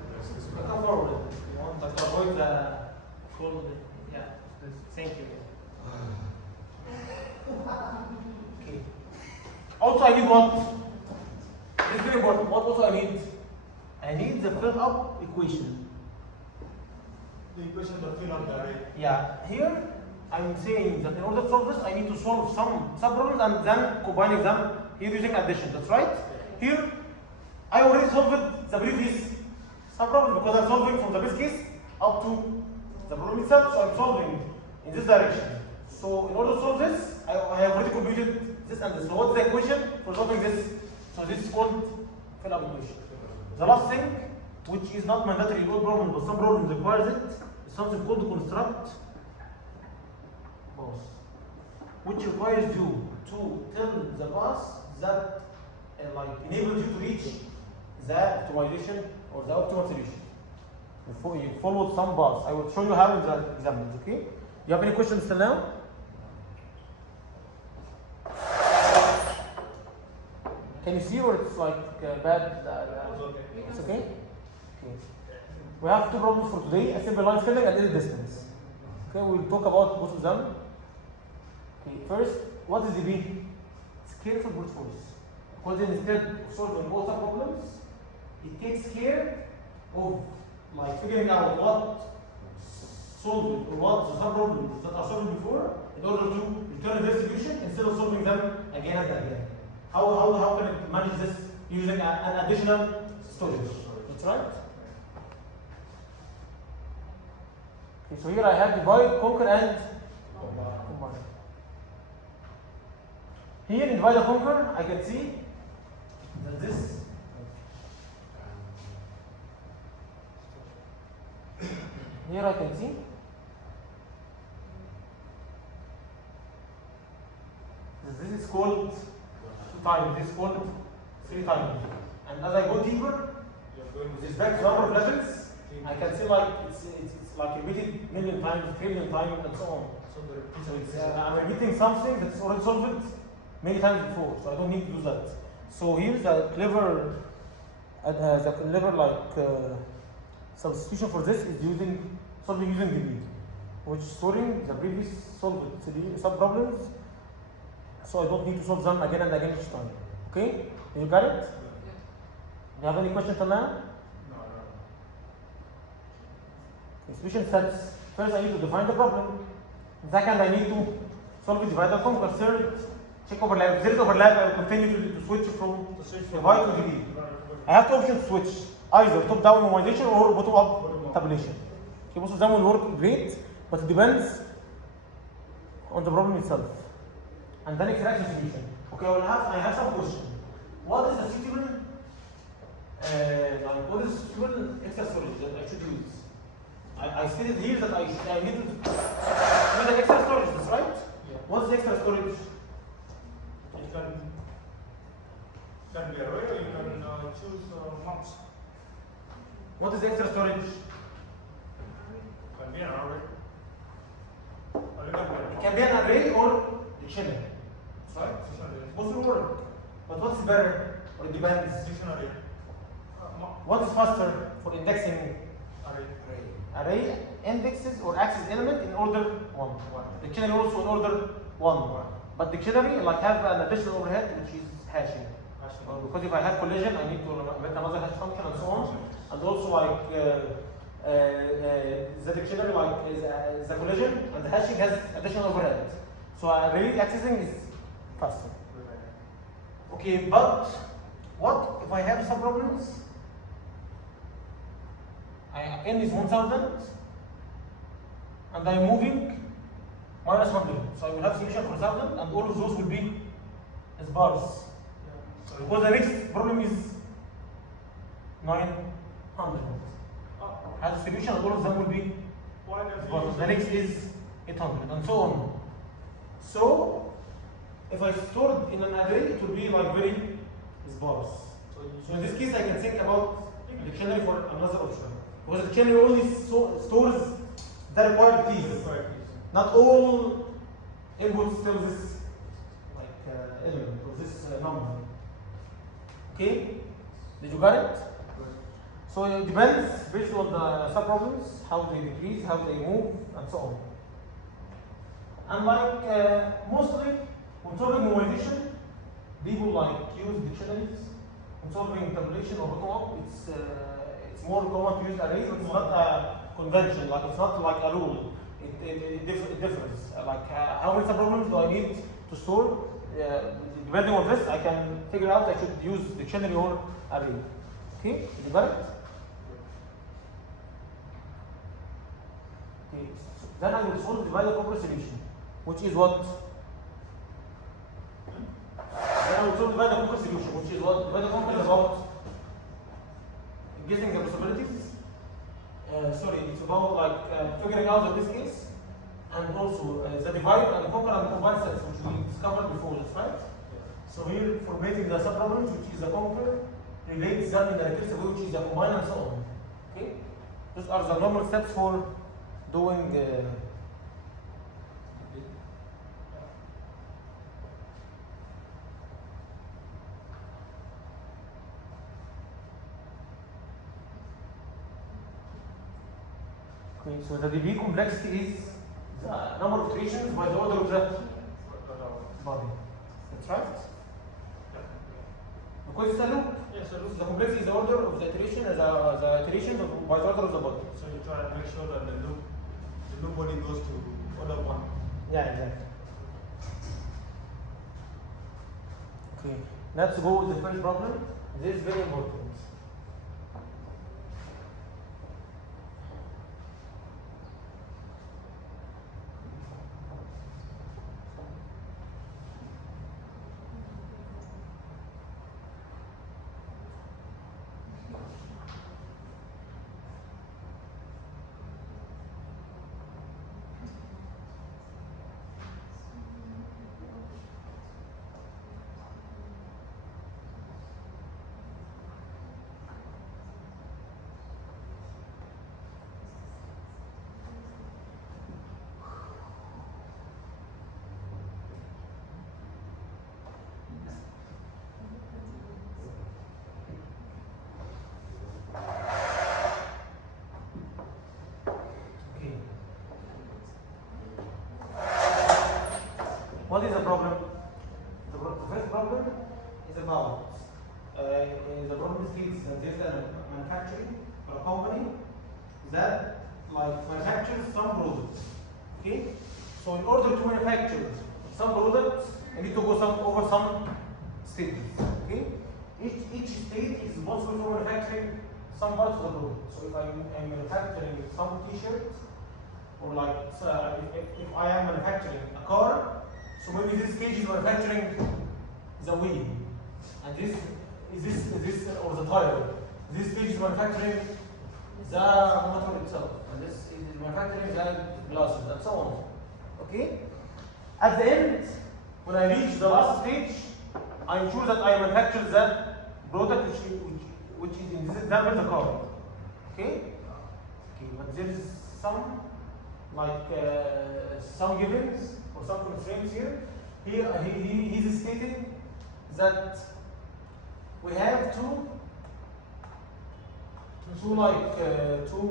come forward. You want to avoid the cold. Yeah, thank you. Okay. Also, I need what? It's very important. What also I need? I need the fill up equation. The equation to fill up the array. Yeah, here I'm saying that in order to solve this, I need to solve some subproblems and then combining them here using addition. That's right? Here, I already solved the previous subproblem because I'm solving from the base case up to the problem itself. So I'm solving in this direction. So in order to solve this, I have already computed this and this. So what's the equation for solving this? So this is called fill up equation. The last thing, which is not mandatory in all problems, but some problems requires it, is something called construct boss, which requires you to tell the boss that like enables you to reach the optimization or the optimal solution. You followed some boss. I will show you how in the examples. Okay? You have any questions till now? Can you see or it's like bad? It's okay? Okay. We have two problems for today, a simple line scaling and edit distance. Okay, we'll talk about both of them. Okay, first, what is the B? Scale for brute force. Because instead of solving both problems, it takes care of like figuring out what solving or what the subproblems that are solved before in order to return their solution instead of solving them again and again. How can it manage this using an additional storage? That's right. Okay, so here I have divide, conquer, and combine. Here in divide and conquer, I can see that this. Here I can see this is called 2 times, this is called 3 times. And as I go deeper, with respect to number of levels, I can see like it's like repeated million times, 3 million times, and so on. So it's, I'm repeating something that's already solved many times before, so I don't need to do that. So here's a clever, substitution for this is solving using DB, which is storing the previous solved 3 sub-problems, so I don't need to solve them again and again each time. Okay? You got it? Do you have any questions on that? Solution sets. First, I need to define the problem. Second, I need to solve it, divide and conquer. Third, check overlap. If there is overlap, I will continue to switch from divide to delete. I have two options to switch, either top-down normalization or bottom-up tabulation. Okay, most of them will work great, but it depends on the problem itself. And then extraction solution. Okay, I have some question. What is the suitable, what is suitable extra storage that I should use? I stated here that I need to use an extra storage, that's right? Yeah. What is the extra storage? It can be array, or you can choose months. What is the extra storage? Can be an array. Or you can It can be an array or dictionary. That's right? Both will work. But what is better? Or it depends. Dictionary. What is faster for indexing? Array. Array indexes or access element in order 1. Dictionary also in order 1. But dictionary like have an additional overhead which is hashing. Because if I have collision, I need to make another hash function and so on. And also like the dictionary like is a collision and the hashing has additional overhead. So array accessing is faster. Okay, but what if I have some problems? N is 1000 and I'm moving minus 100. So I will have solution for 1000 and all of those will be sparse. Because the next problem is 900. Has a solution and all of them will be sparse. The next is 800 and so on. So if I store it in an array, it will be like very sparse. So in this case, I can think about dictionary for another option. Because the dictionary only stores the required keys. Not all inputs tell this element or this number. Okay? Did you get it? So it depends based on the subproblems, how they decrease, how they move, and so on. And like mostly when solving normalization, people like use dictionaries. When solving tabulation or bottom-up, it's more common to use arrays. It's not a convention, like it's not like a rule. It differs. Like how many subproblems do I need to store? Depending on this, I can figure out I should use dictionary or array. Okay, you got it? Okay, so then I will solve the divide and conquer solution, which is what? Then I will solve the divide and conquer solution, which is what? Divide and conquer is about guessing the possibilities. It's about like figuring out the base case, and also the divide and conquer and combine sets, which we discovered before. That's right. So here, for making the subproblems, which is the conquer, relates them in the recursive way, which is the combine, and so on. Okay? Those are the normal steps for doing okay, so the DB complexity is the number of iterations by the order of the body. That's right? Because it's a loop. Yes, a loop. The complexity is the order of the iteration, the iterations by the order of the body. So you try to make sure that the loop body goes to order 1. Yeah, exactly. Okay, let's go with the first problem. This is very important. The first problem is about the problem states that there's a manufacturing or a company that like manufactures some products. Okay? So in order to manufacture some products, you need to go over some stages. Okay? Each stage is responsible for manufacturing some parts of the product. So if I'm manufacturing some t-shirts, or like if I am manufacturing a car, so maybe this stage is manufacturing the wheel, and this or the tire. This stage is manufacturing the motor itself, and this is manufacturing the glasses, and so on. Okay? At the end, when I reach the last stage, I ensure that I manufacture the product which is in this example the car. Okay? Okay, but there is some some givens or some constraints here. Here he's stating that we have two lines, two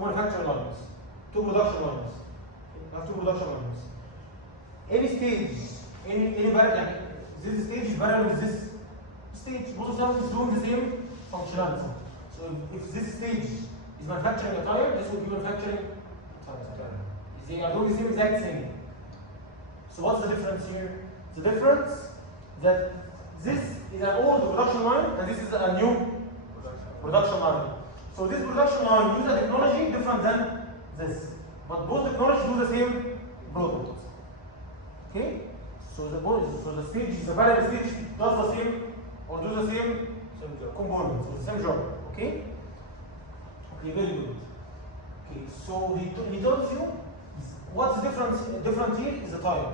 manufacturing lines, two production lines. We have two production lines. Any stage, any variable, this stage is variable with this stage. Both of them is doing the same functionality. So if this stage is manufacturing a tire, this will be manufacturing a tire. They are doing the same exact thing. So what's the difference here? The difference that this is an old production line and this is a new production line. So this production line uses a technology different than this, but both technologies do the same product. Okay? So the stage, the variable stage does the same or do the same components or the same job. Okay? Okay, very good. Okay, so he told you what's different here is the time.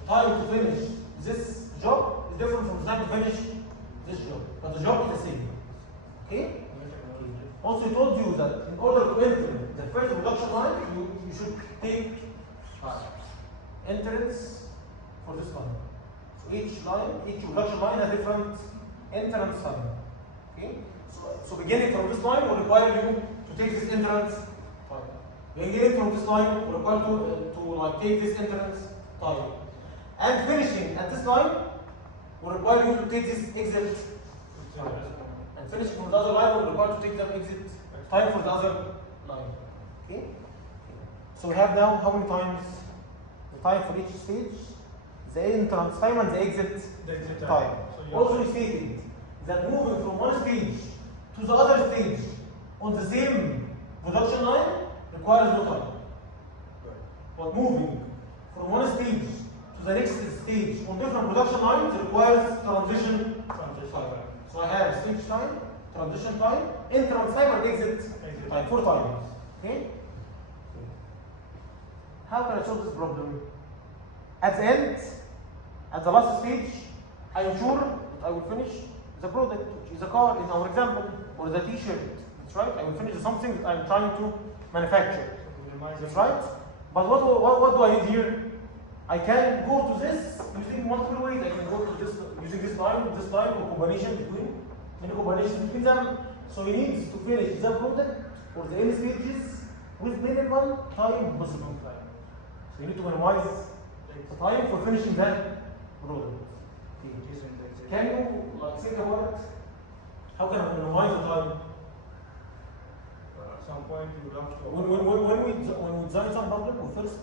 The time to finish this job is different from the time to finish this job, but the job is the same. Okay? Also, he told you that in order to enter the first production line, you should take entrance for this line. So each production line has different entrance time. Okay? So beginning from this line will require you to take this entrance time. Beginning from this line will require to take this entrance time. And finishing at this line will require you to take this exit time. And finishing from the other line will require to take the exit time for the other line. Okay? So we have now how many times? The time for each stage, the entrance time and the exit time. So also he stated that moving from one stage to the other stage on the same production line requires no time. But moving from one stage to the next stage on different production lines requires transition time. So I have switch time, transition time, entrance time, and exit time, 4 times. Okay? How can I solve this problem? At the end, at the last stage, I ensure that I will finish the product, which is a car in our example, or the t-shirt. That's right. I will finish something that I'm trying to manufacture. That's right. But what do I need here? I can go to this using multiple ways. I can go to this using this line, or combination between many combinations between them. So he needs to finish the product or the end stages with minimal time possible. So you need to minimize the time for finishing that product. Can you think about it? How can I minimize the time? At some point you will have to. When we design some problem, we first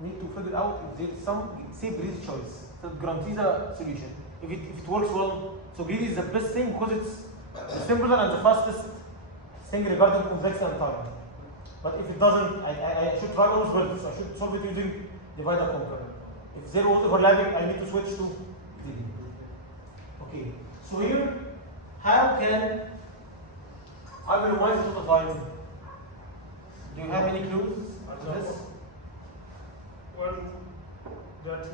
need to figure out if there is some say greedy choice that guarantees a solution. If it works well, so greedy is the best thing because it's the simpler and the fastest thing regarding complexity and time. But if it doesn't, I should try all words. I should solve it using divide and conquer. If zero is overlapping, I need to switch to greedy. Okay. So here, how can I minimize the time? Do you have any clues to this? Well, there are two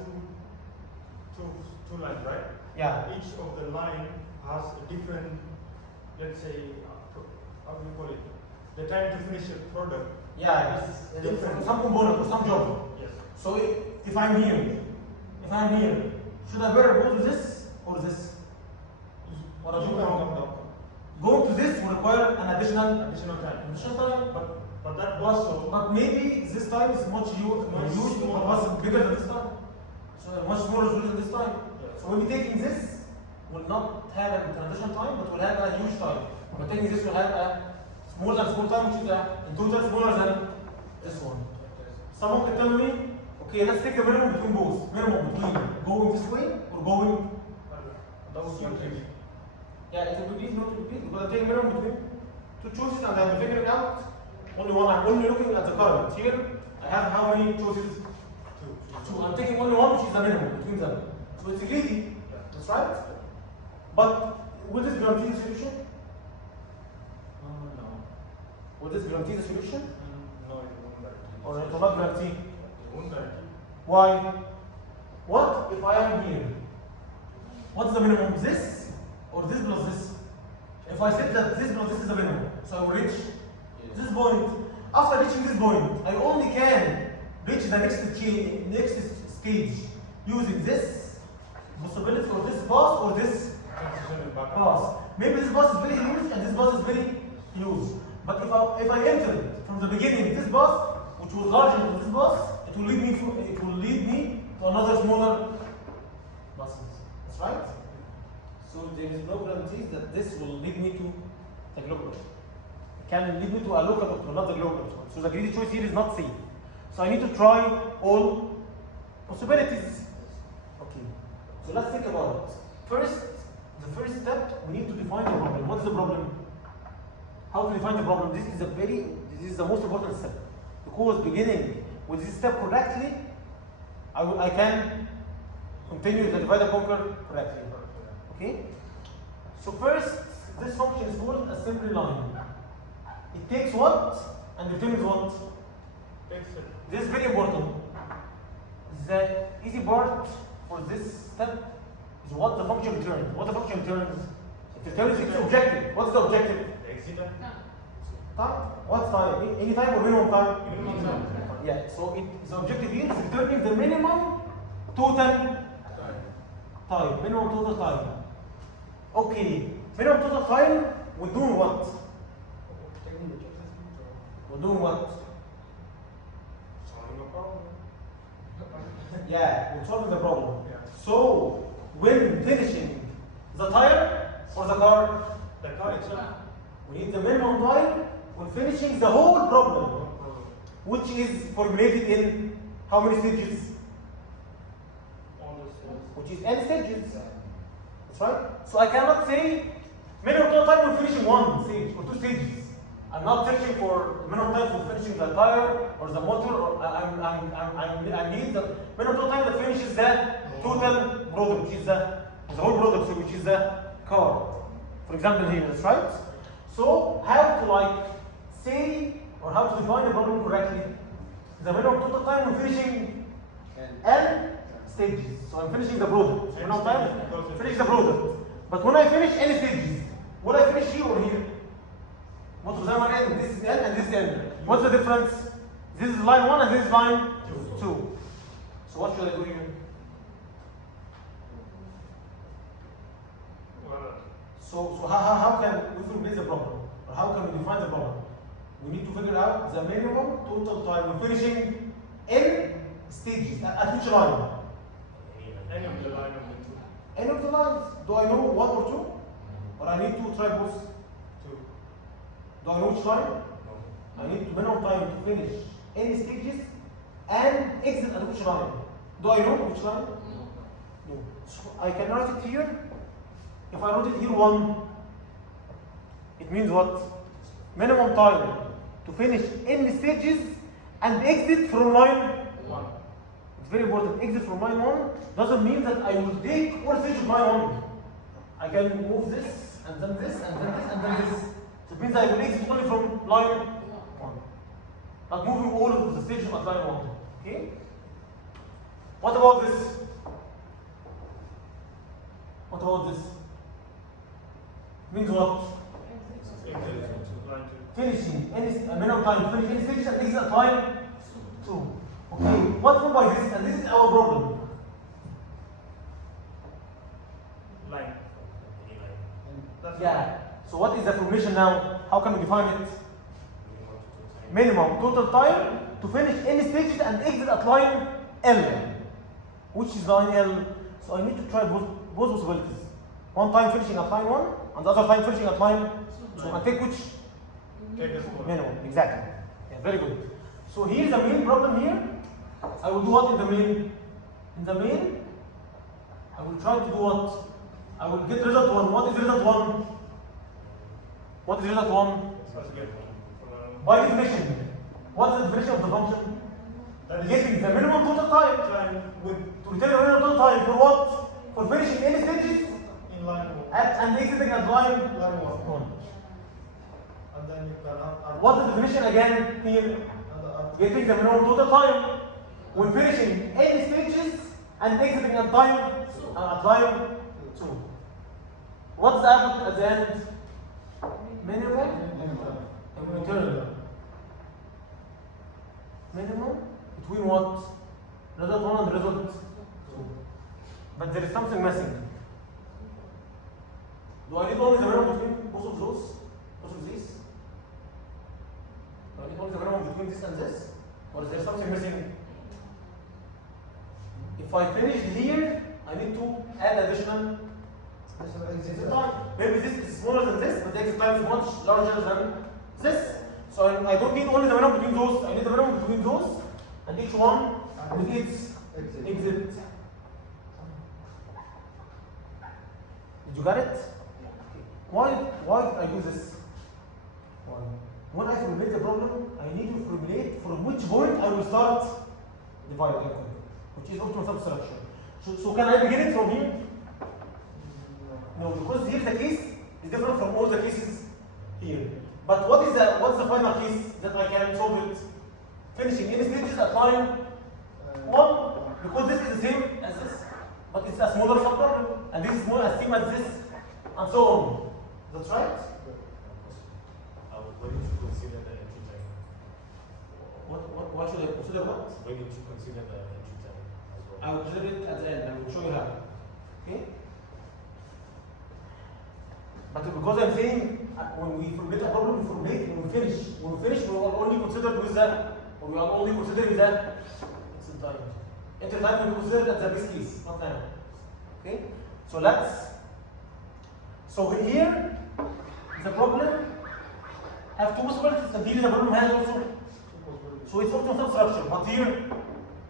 lines, right? Yeah. Each of the line has a different, let's say, how do you call it? The time to finish a product. Yeah, it's different. Some component or some job. Yes. So if I'm here, should I better go to this or this? What You do can you come down. Going to this will require an additional Additional time. time, but But that was so. But maybe this time is much used, but was bigger than this time. So much more resolution this time. So when we're taking this, will not have a transition time, but will have a huge time. But taking this will have a small time, which is in total smaller than this one. Someone can tell me, okay, let's take the minimum between both. Minimum between going this way or going that was yeah, it will be easy not to repeat because I take minimum between two choices and I'm figuring out only one. I'm only looking at the current. Here I have how many choices? Two. I'm taking only one, which is the minimum between them. So it's easy. That's right. But will this guarantee the solution? No. Will this guarantee the solution? No, it won't guarantee. Or it will not guarantee? It won't guarantee. Why? What if I am here? What's the minimum? This or this plus this? If I said that this plus this is the minimum, so I will reach this point. After reaching this point, I only can reach the next stage using this possibility or this path or this path. Maybe this path is very huge and this path is very huge. But if I entered from the beginning this path, which was larger than this path, it will lead me to another smaller path. That's right. So there is no guarantee that this will lead me to the global option. It can lead me to a local option, not the global option. So the greedy choice here is not safe. So I need to try all possibilities. Okay. So let's think about it. First, the first step, we need to define the problem. What is the problem? How to define the problem? This is the most important step. Because beginning with this step correctly, I can continue the divide and conquer correctly. Okay? So first, this function is called assembly line. It takes what and returns what? This is very important. The easy part for this step is what the function returns. What the function returns? It returns its objective. What's the objective? Time? What's time? Any time or minimum time? Minimum time. Yeah, so the objective here is returning the minimum total time. Minimum total time. Okay, minimum total time, we're doing what? We're doing what? Solving a problem. Yeah, we're solving the problem. Yeah. So, when finishing the tire or the car? The car itself. We need the minimum time when finishing the whole problem, which is formulated in how many stages? All those things. Which is n stages. That's right. So I cannot say minimum total time when finishing one stage or two stages. I'm not searching for minimum time for finishing the tire or the motor. Or I need the minimum total time that finishes the total product, which is the whole product, so which is the car. For example, here. That's right. So how to say or how to define the problem correctly? The minimum total time when finishing n stages. So I'm finishing the product. Minimum time, finish the product. But when I finish any stages, will I finish here or here? What was I n? This is n and this is n. What's the difference? This is line 1 and this is line 2. So what should I do here? So how can we formulate the problem? Or how can we define the problem? We need to figure out the minimum total time when finishing n stages. At which line? Any of the line of the two. Any of the lines. Do I know 1 or 2? Or I need to try both? 2. Do I know which line? No. I need to minimum time to finish any stages and exit at which line? Do I know which line? No. So I can write it here. If I wrote it here 1, it means what? Minimum time to finish any stages and exit from line 1. It's very important. Exit from line 1 doesn't mean that I will take all stages of line 1. I can move this and then this and then this and then this. So it means I will exit only from line 1. Not moving all of the stages at line 1. Okay? What about this? What about this? Means what? Exit to line 2. Finishing any minimum time to finish any stage and exit at line 2. Okay, what mean by this? And this is our problem. Line. That's Yeah. So what is the formulation now? How can we define it? minimum total time to finish any stages and exit at line L, which is line L. So I need to try both possibilities. One time finishing at line 1 and the other time finishing at line 2. And take which? Take this one. Minimum, exactly. Yeah, very good. So here's the main problem here. I will do what in the main? In the main, I will try to do what? I will get result 1. What is result 1? What is result 1? Let's get one. By definition, what is the definition of the function? That is Getting the minimum total time time with to return the minimum total time for what? For finishing any stages in line one. and exiting at line Line 1. And then you can add. What's the definition again here? Add. Getting the minimum total time when finishing any stages and exiting at line 2. What's the output at the end? Minimum and return. Minimum between what? Result 1 and result 2. But there is something missing. Do I need only the minimum between both of those? Both of these? Do I need only the minimum between this and this? Or is there something missing? If I finished here, I need to add additional exit time. Maybe this is smaller than this, but the exit time is much larger than this. So I don't need only the minimum between those, I need the minimum between those, and each one with its exit. Did you get it? Why did I do this? Why? When I formulate the problem, I need to formulate from which point I will start dividing, which is optimal substructure. So can I begin it from here? No, because here the case is different from all the cases here. But what's the final case that I can solve it? Finishing any stages at line 1, because this is the same as this, but it's a smaller subproblem, and this is more as same as this, and so on. That's right? When did you consider the entry time? What should I consider what? When did you consider the entry time as well? I will consider it at the end, I will show you how. Okay? But because I'm saying when we formulate a problem, we formulate when we finish. When we finish, we will only consider with that, or we are only considering that exit time. Entry time we consider at the base case, not now. Okay? So here the problem have 2 possibilities, and here the problem has also. So it's optimal substructure, but here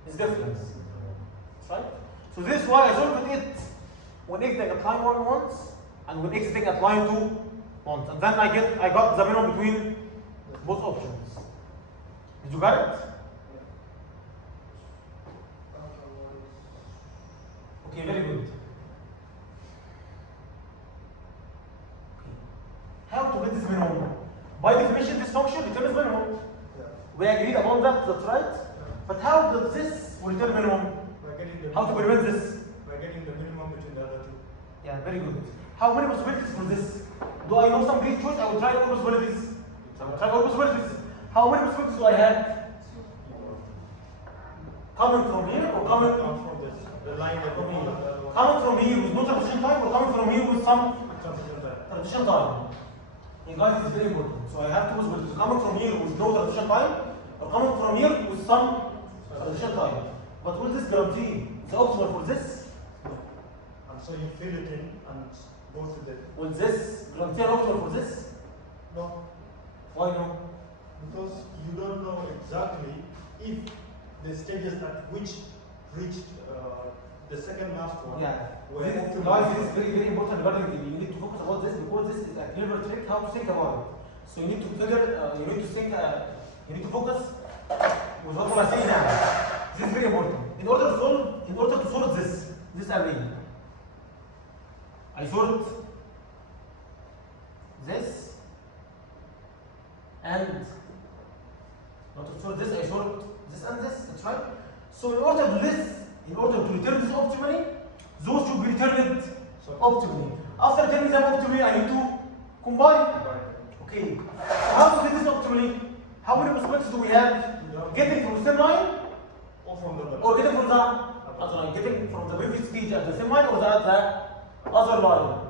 is difference. Right? So this is why I solved it when exiting at line 1 once, and when exiting at line 2 once. And then I got the minimum between both options. Did you get it? Okay, very good. How to get this minimum? By definition, this function returns minimum. We agreed upon that, that's right. But how does this return minimum? How to prevent this? By getting the minimum between the other two. Yeah, very good. How many possibilities for this? Do I know some base choice? I will try all possibilities. I will try all possibilities. How many possibilities do I have? Coming from here or coming From this, the line that from here? we Coming from here with no transition time or coming from here with some transition time? You guys, it's very important. So I have 2 possibilities. Coming from here with no transition time or coming from here with some transition time. But will this guarantee the optimal for this? And so you fill it in and go to the. Will this guarantee an optimal for this? No, Why no? because you don't know exactly if the stages at which reached the second last one. Yeah. were This, optimal. guys, this is very, very important regarding the, you need to focus about this because this is a clever trick how to think about it. So you need to figure, you need to think, you need to focus with what I'm saying now. This is very important. In order to solve this array, I sort this and not to sort this, I sort this and this, that's right. So in order to return this optimally, those should be returned optimally. After returning them optimally, I need to combine. Okay. So how to get this optimally? How many possibilities do we have? Getting from the same line Or from the or getting from the other line? Getting from the previous stage at the same line or the other line?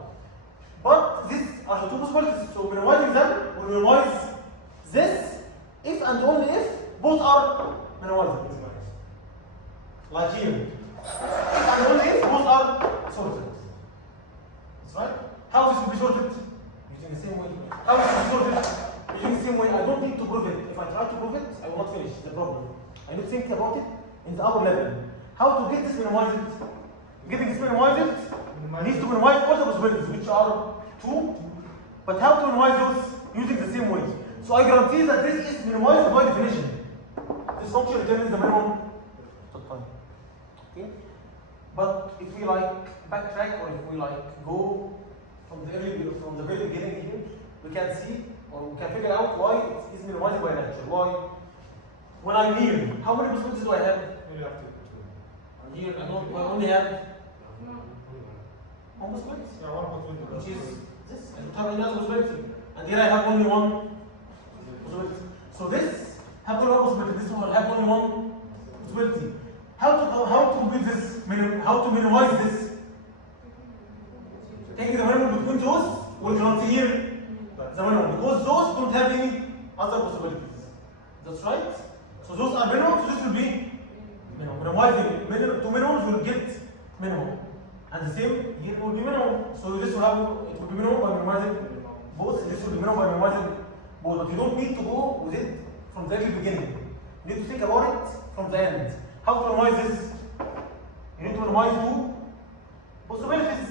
But these are the 2 possibilities. So minimizing them will minimize this if and only if both are minimized. Like here. If and only if both are sorted. That's right? How this will be sorted? Using the same way. How this will be sorted? Using the same way. I don't need to prove it. If I try to prove it, I will not finish the problem. I need to think about it in the upper level. How to get this minimized? Getting this minimized needs to minimize all the possibilities, which are 2. But how to minimize those? Using the same way. So I guarantee that this is minimized by definition. This function determines the minimum time. Okay? But if we like backtrack, or if we like go from the very beginning here, we can see, or we can figure out why it is minimized by nature. Why? When I'm here, how many possibilities do I have? You have to. I'm here, I only have one possibility. Yeah, one possibility. Which is this. I don't have any other possibility. And here I have only one possibility. So this have only one possibility. This one have only one possibility. How to complete this? How to minimize this? Taking the minimum between those will guarantee here the minimum, because those don't have any other possibilities. That's right. So those are minimum. So this will be minimum. Minimizing minimum to minimums will get minimum. And the same here will be minimum. So this will have, it will be minimum by minimizing both. This will be minimum by minimizing both. But you don't need to go with it from the very beginning. You need to think about it from the end. How to minimize this? You need to minimize 2 possibilities.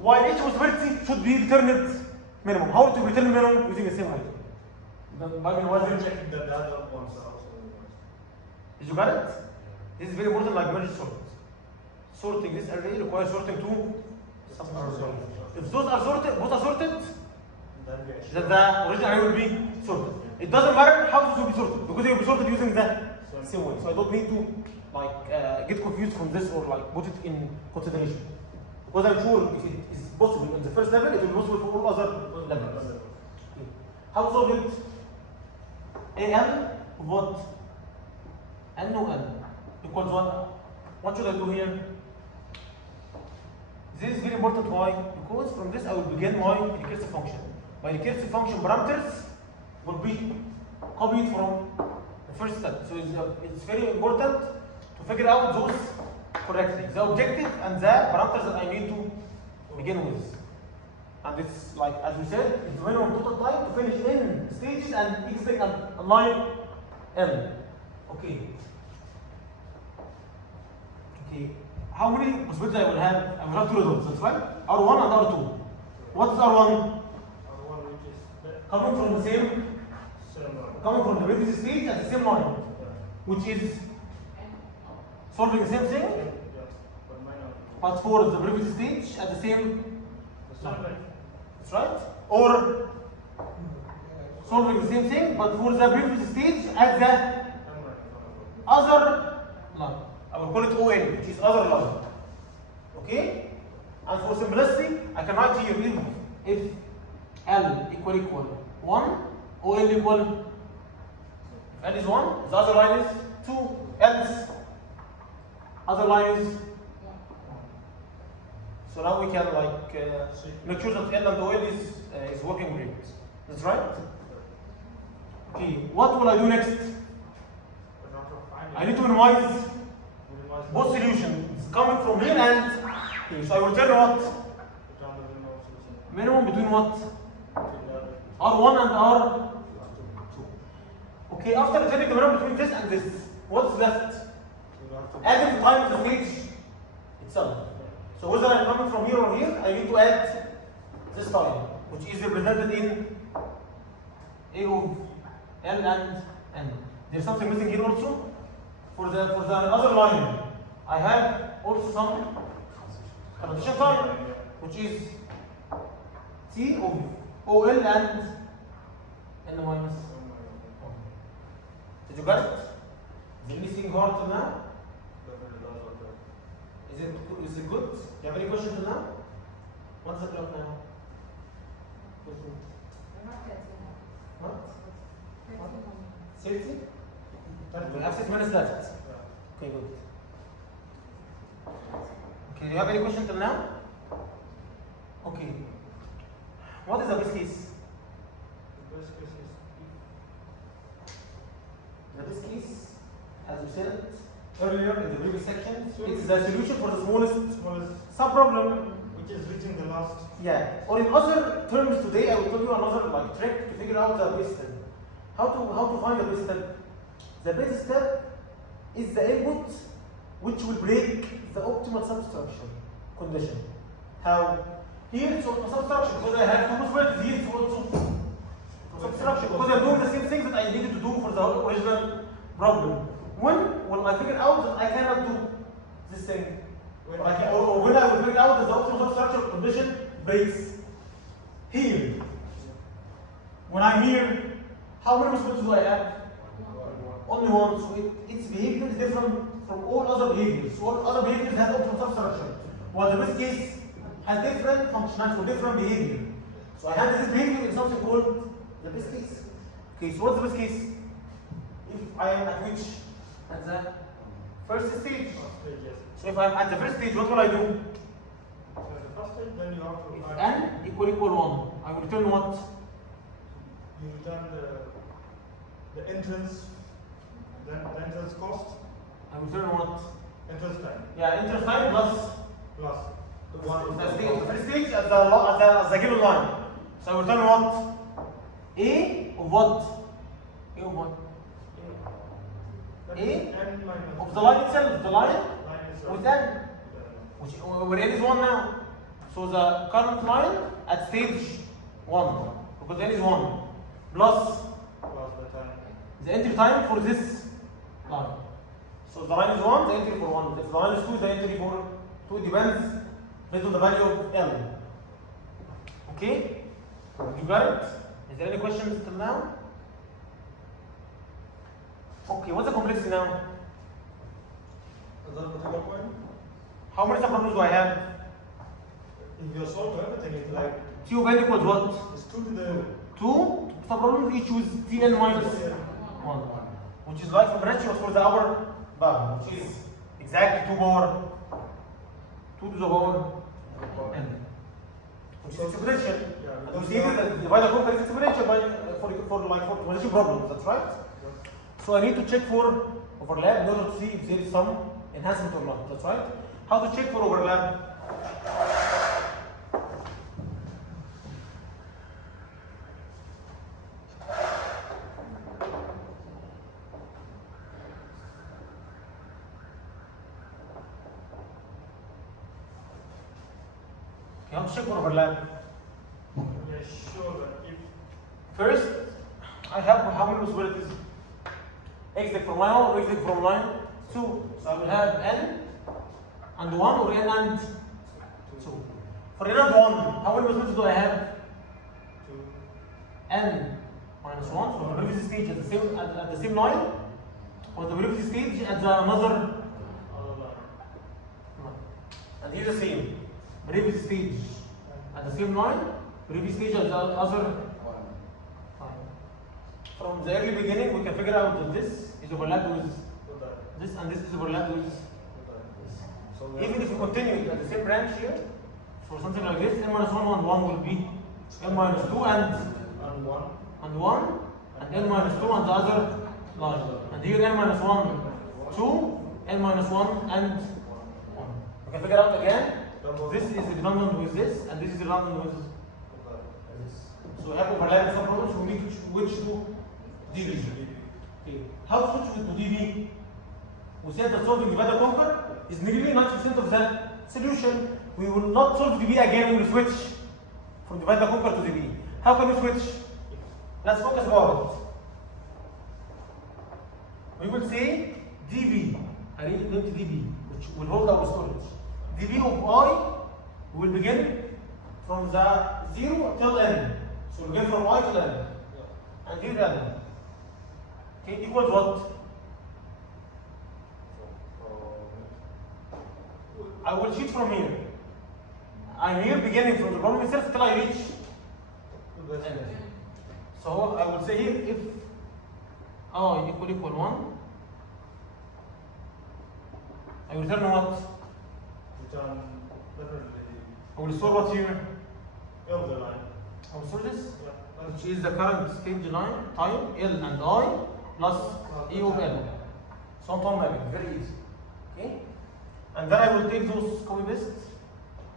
While each possibility should be determined minimum. How to determine minimum? Using the same way. By minimizing. Checking that the other ones are also minimized. Did you got it? This is very important, like merge sort. Sorting this array requires sorting 2 sub-arrays. If those are sorted, both are sorted, then the original array will be sorted. It doesn't matter how this will be sorted, because they will be sorted using the same way. So I don't need to get confused from this, or like put it in consideration. Because I'm sure if it is possible in the first level, it will be possible for all other levels. Okay. How to solve it? An what? N no n equals 1. What should I do here? This is very important. Why? Because from this I will begin my recursive function. My recursive function parameters will be copied from the first step. So it's very important to figure out those correctly. The objective and the parameters that I need to begin with. And it's like, as we said, it's the minimum total time to finish in stages and exit a line L. Okay. Okay. How many possibilities I will have? I will have 2 results, that's right? R1 and R2. What is R1? R1 which is Coming from the same, coming from the previous stage at the same line, which is solving the same thing, but mine are. but for the previous stage at the same The same line. way. That's right? Or solving the same thing, but for the previous stage at the other line. I will call it ON, which is other line. Okay? And for simplicity, I can write here if L equal 1, OL equal, if L is 1, the other line is 2, else other line is 1. So now we can make sure that L and OL is working great. That's right? Okay, what will I do next? I need to minimize both solutions coming from here and here. So I will return what? Minimum between what? R1 and R2. Okay, after returning the minimum between this and this, what's left? Adding the time of the stage itself. So whether I'm coming from here or here, I need to add this time, which is represented in A of L and N. There's something missing here also. For the other line, I have also some transition time, which is T of OL and N minus 1. Did you get it? Is anything hard till now? Is it good? Do you have any questions till now? What's the clock now? What? 60? We have 6 minutes left. Okay, good. Okay, do you have any question till now? Okay. What is the best case? The best case is this case, as we said earlier in the previous section, it's the solution for the smallest subproblem. Which is reaching the last. Yeah. Or in other terms today, I will tell you another like trick to figure out the base step. How to find the base step? The base step is the input which will break the optimal substructure condition. How? Here it's also substructure because I have two possibilities. Here it's also substructure because I'm doing the same things that I needed to do for the original problem. When I figure out that I cannot do this thing, or when I will figure out that the optimal substructure condition breaks here. When I'm here, how many possibilities do I have? Only one. So its behavior is different from all other behaviors. So all other behaviors have optimal substructure, while the base case has different functionality for different behavior. So I handle this behavior in something called the base case. Okay, so what's the base case? If I am at which? At the first stage. Yes. So if I'm at the first stage, what will I do? So the first stage, then you have to If add. n equal 1, I will return what? You return the entrance, then the entrance cost, I will return what? entrance time, Yeah, interest time plus plus the one. the stage. The first stage at the given line. So I will return what? A of what? A of what? That A is n minus of the line itself, the line line is with n, which where n is 1 now. So the current line at stage 1, because n is 1, plus plus the time. the entry time for this line. So the line is 1, the entry for 1. If the line is 2, the entry for 2. It depends based on the value of L. Okay? You got it? Is there any questions till now? Okay, what's the complexity now? Is that a particular point? How many subproblems do I have? If you solve everything, it's like Q of n equals what? it's 2 to the 2 subproblems, each with Tn minus 1. Which is like Fibonacci for the upper bound, which is exactly 2 power 2 to the power n. Which is exponential. Yeah, And we see that the divider conquer is exponential for exponential problems, that's right? So I need to check for overlap in order to see if there is some enhancement or not, that's right? How to check for overlap? How to check for overlap? we are sure that if First, I have how many possibilities? Exit from line 1 or exit from line 2. So I will have n and 1 or n and 2. For n and 1, how many possibilities do I have? 2 N minus 1 from the previous stage at the same line, or the previous stage at the another other line. line. And here the same. Previous stage at the same line, previous stage at the other line. From the early beginning, we can figure out that this is overlapped with With that. this and this is overlapped with With that. this. So we Even have if we continue at the same branch here, for something like this, n minus 1 and 1 will be n minus 2 and 1 1 and n minus 2 and the other line. And here n minus 1, 2, n minus 1 and 1. We can figure out again, this is redundant with this and this is redundant with this. So we have overlapping subproblems, we need to switch to dB. Okay. How to switch to dB? We said that solving divide conquer is nearly 90% of the solution. We will not solve dB again, we will switch from divide conquer to dB. How can we switch? Let's focus about it. We will say dB, I need to name dB, which will hold our storage. dB of I will begin from the 0 till n. So we begin from I till n. And here n. Okay, equals what? I will cheat from here. I'm here beginning from the problem itself till I reach n. So I will say here if I equal 1, I will return what? return definitely I will store what here? of the line. I will store this, Yeah. which is the current stage line, time, L and I, plus E of L. So one mapping, very easy. Okay? And then I will take those copy paste,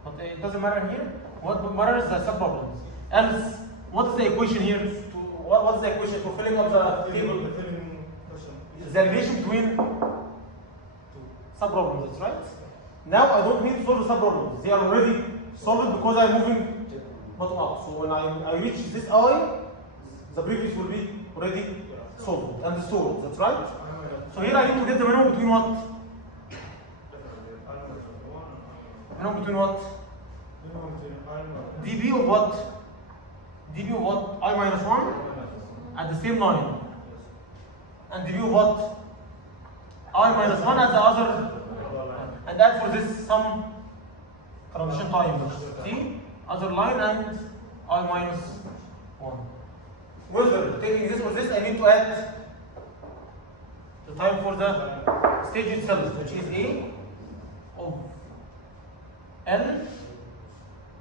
but it doesn't matter here. What matters is the subproblems. Else, what is the equation here? What is the equation for filling up the table? The filling question. The relation between subproblems, that's right? Now I don't need to solve the subproblems. They are already solved because I'm moving bottom up. So when I reach this I, the previous will be already solved and stored, that's right? So here I need to get the minimum between what? Minimum between what? dB of what? dB of what? I minus 1 at the same line. And dB of what? I minus 1 at the other. And that for this some transition time. See? Other line and I minus 1. Whether taking this or this, I need to add the time for the stage itself, which is A of L,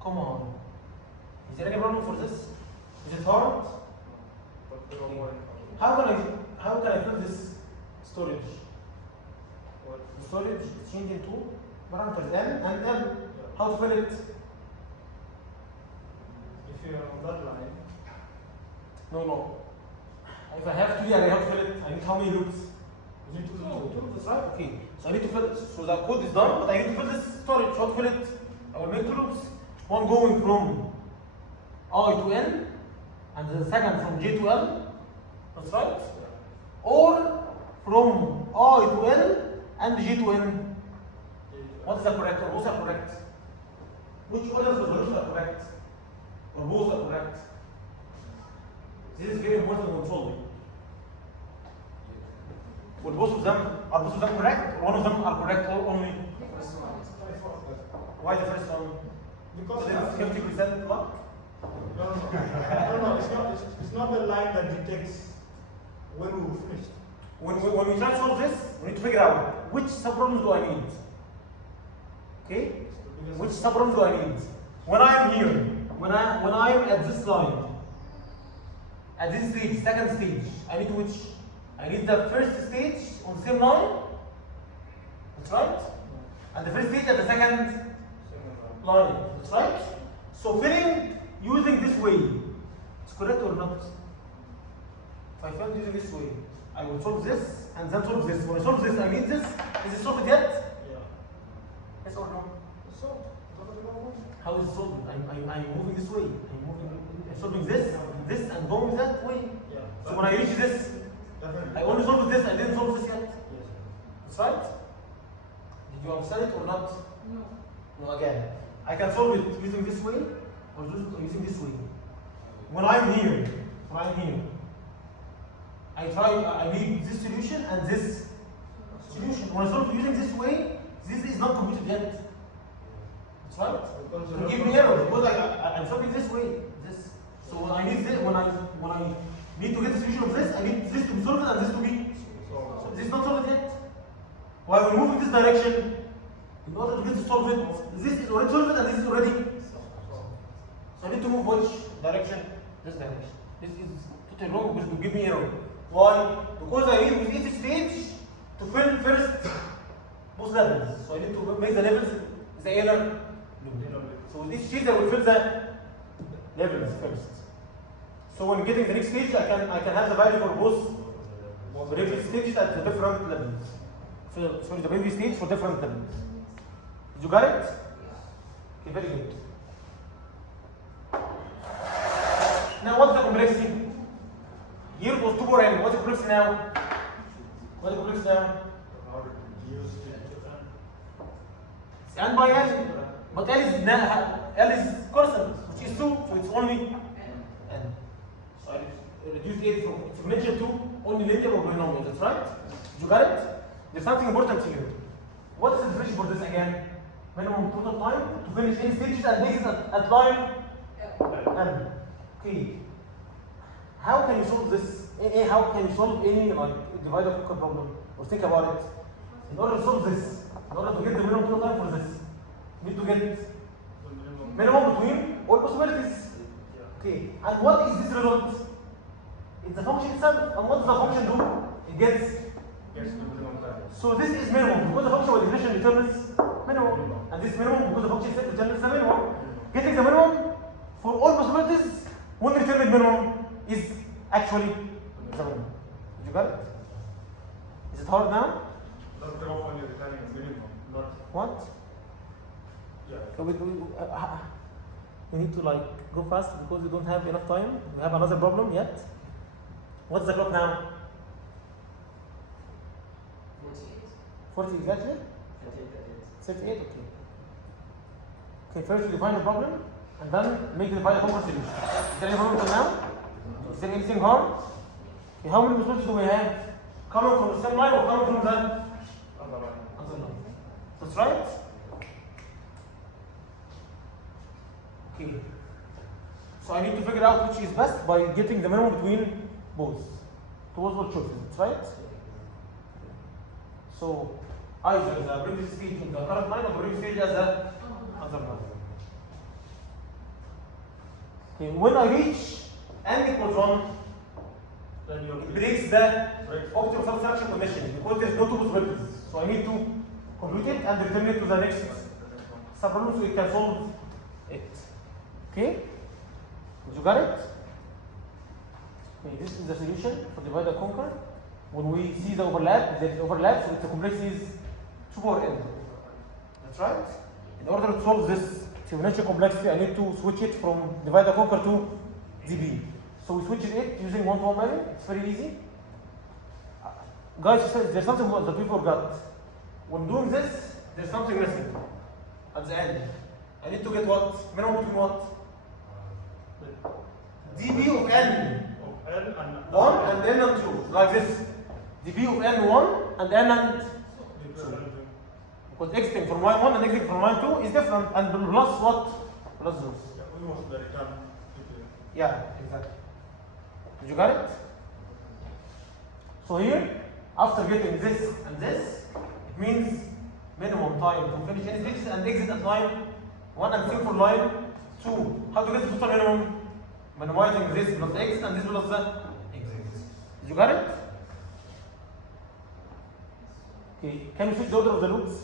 comma I. Is there any problem for this? Is it hard? How can I fill this storage? The storage is changed into parameters L and M. How to fill it? If you're on that line, No. If I have 2 I have to fill it. I need how many loops? you need to do Two loops, right? Okay. So I need to fill it. So the code is done, but I need to fill this storage. How to fill it? I will make 2 loops. One going from I to N, and the second from J to L. That's right? Or from I to L and J to N. What is the correct or both are correct? Which order of the solutions are correct? Or both are correct? This is very important when solving. Well, both of them correct? Or one of them are correct or only? Why the first one? because It's 50% luck? no, it's not the line that detects when we will finish. When we try to solve this, we need to figure out which subproblems do I need. Okay? Which subproblems do I need? When I am here, when I am at this line, at this stage, second stage, I need which? I need the first stage on the same line. That's right? And the first stage at the second line. That's right? So filling using this way, it's correct or not? If I fill using this way, I will solve this and then solve this. When I solve this, I need this. Is it solved yet? Yeah. Yes or no? So, How is it solved? I'm moving this way. I'm solving this, and going that way. yeah. So when I reach this, Definitely. I only solved this, I didn't solve this yet. Yes. That's right? Did you understand it or not? No. No, again. I can solve it using this way or using this way. When I'm here, I need this solution and this solution. When I solve using this way, this is not computed yet. That's right? To give me error because I'm solving this way. So when I need this, when I need to get the solution of this, I need this to be solved and this to be. So this is not solved yet. While we're moving this direction, in order to get to solve it, this is already solved and this is already. So I need to move which direction? This direction. This is totally wrong because it will give me error. Why? Because I need with each stage to fill first both levels. So I need to make the levels the inner. So with each stage I will fill the levels first. So when getting the next stage, I can have the value for both previous stages at the different levels. So sorry, the previous stage for different levels. Did you got it? Okay, very good. Now what's the complexity? Here it was 2 or n. What's the complexity now? What's the complexity now? It's n by n. But L is constant, which is 2, so it's only n. So I reduce it from exponential to only linear or polynomial, that's right? Did you got it? There's something important here. What is the definition for this again? Minimum total time to finish any stages and basis at line n. Okay. How can you solve this? How can you solve any divide of equal problem? Or think about it. In order to solve this, in order to get the minimum total time for this, you need to get minimum between all possibilities. Okay. And what is this result? It's the function itself. And what does the function do? it gets. Yes, the minimum time. So this is minimum because the function by definition returns minimum, and this minimum because the function set returns the minimum. Getting the minimum for all possibilities when returning minimum is actually the minimum. Did you got it? Is it hard now? Not very often you're returning a minimum, not, What? yeah. So we need to like go fast because we don't have enough time. We have another problem yet. What's the clock now? 40 exactly? 38, okay. Okay, first we define the problem and then make the divide conquer solution. Is there any problem until now? Is there anything hard? Okay, how many possibilities do we have? Coming from the same line or coming from the other line? That's right? Okay. So I need to figure out which is best by getting the minimum between both. Towards all choices, that's right? So either the previous stage in the current line or the previous stage as the other line. Okay, when I reach n equals 1, Then you're it breaks the optimal subtraction condition because there is no two possibilities. So I need to compute it and return it to the next subproblem so it can solve it. Okay? Did you got it? Okay, this is the solution for divide and conquer. When we see the overlap, there is overlap, so the complexity is 2 power n. That's right. In order to solve this Fibonacci complexity, I need to switch it from divide and conquer to dB. So we switch it using 1-to-1 mapping. It's very easy. Guys, there's something that we forgot. When doing this, there's something missing at the end. I need to get what? Minimum between what? dB of n. Of L and 1 and n and 2. Like this. dB of n 1 and n and 2. Because exiting from line 1 and exiting from line 2 is different. And plus what? Plus those. Yeah, we want the return. Yeah, exactly. Did you got it? So here, after getting this and this, it means minimum time to finish any stages and exit at line 1 and same for line 2. How to get the total minimum? Minimizing this plus x and this plus the exit. Did you got it? Okay, can you switch the order of the loops?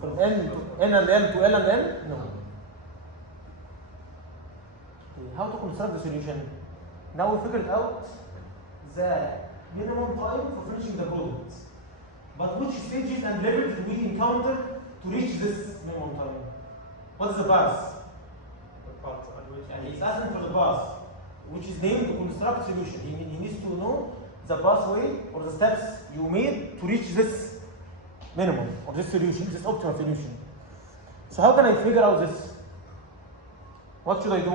From n to n and n to l and n? No. Okay, how to construct the solution? Now we figured out the minimum time for finishing the product. But which stages and levels do we encounter to reach this minimum time? What's the path? The path at which And he's asking for the path, which is named to construct solution. He needs to know the pathway or the steps you made to reach this minimum or this solution, this optimal solution. So how can I figure out this? What should I do?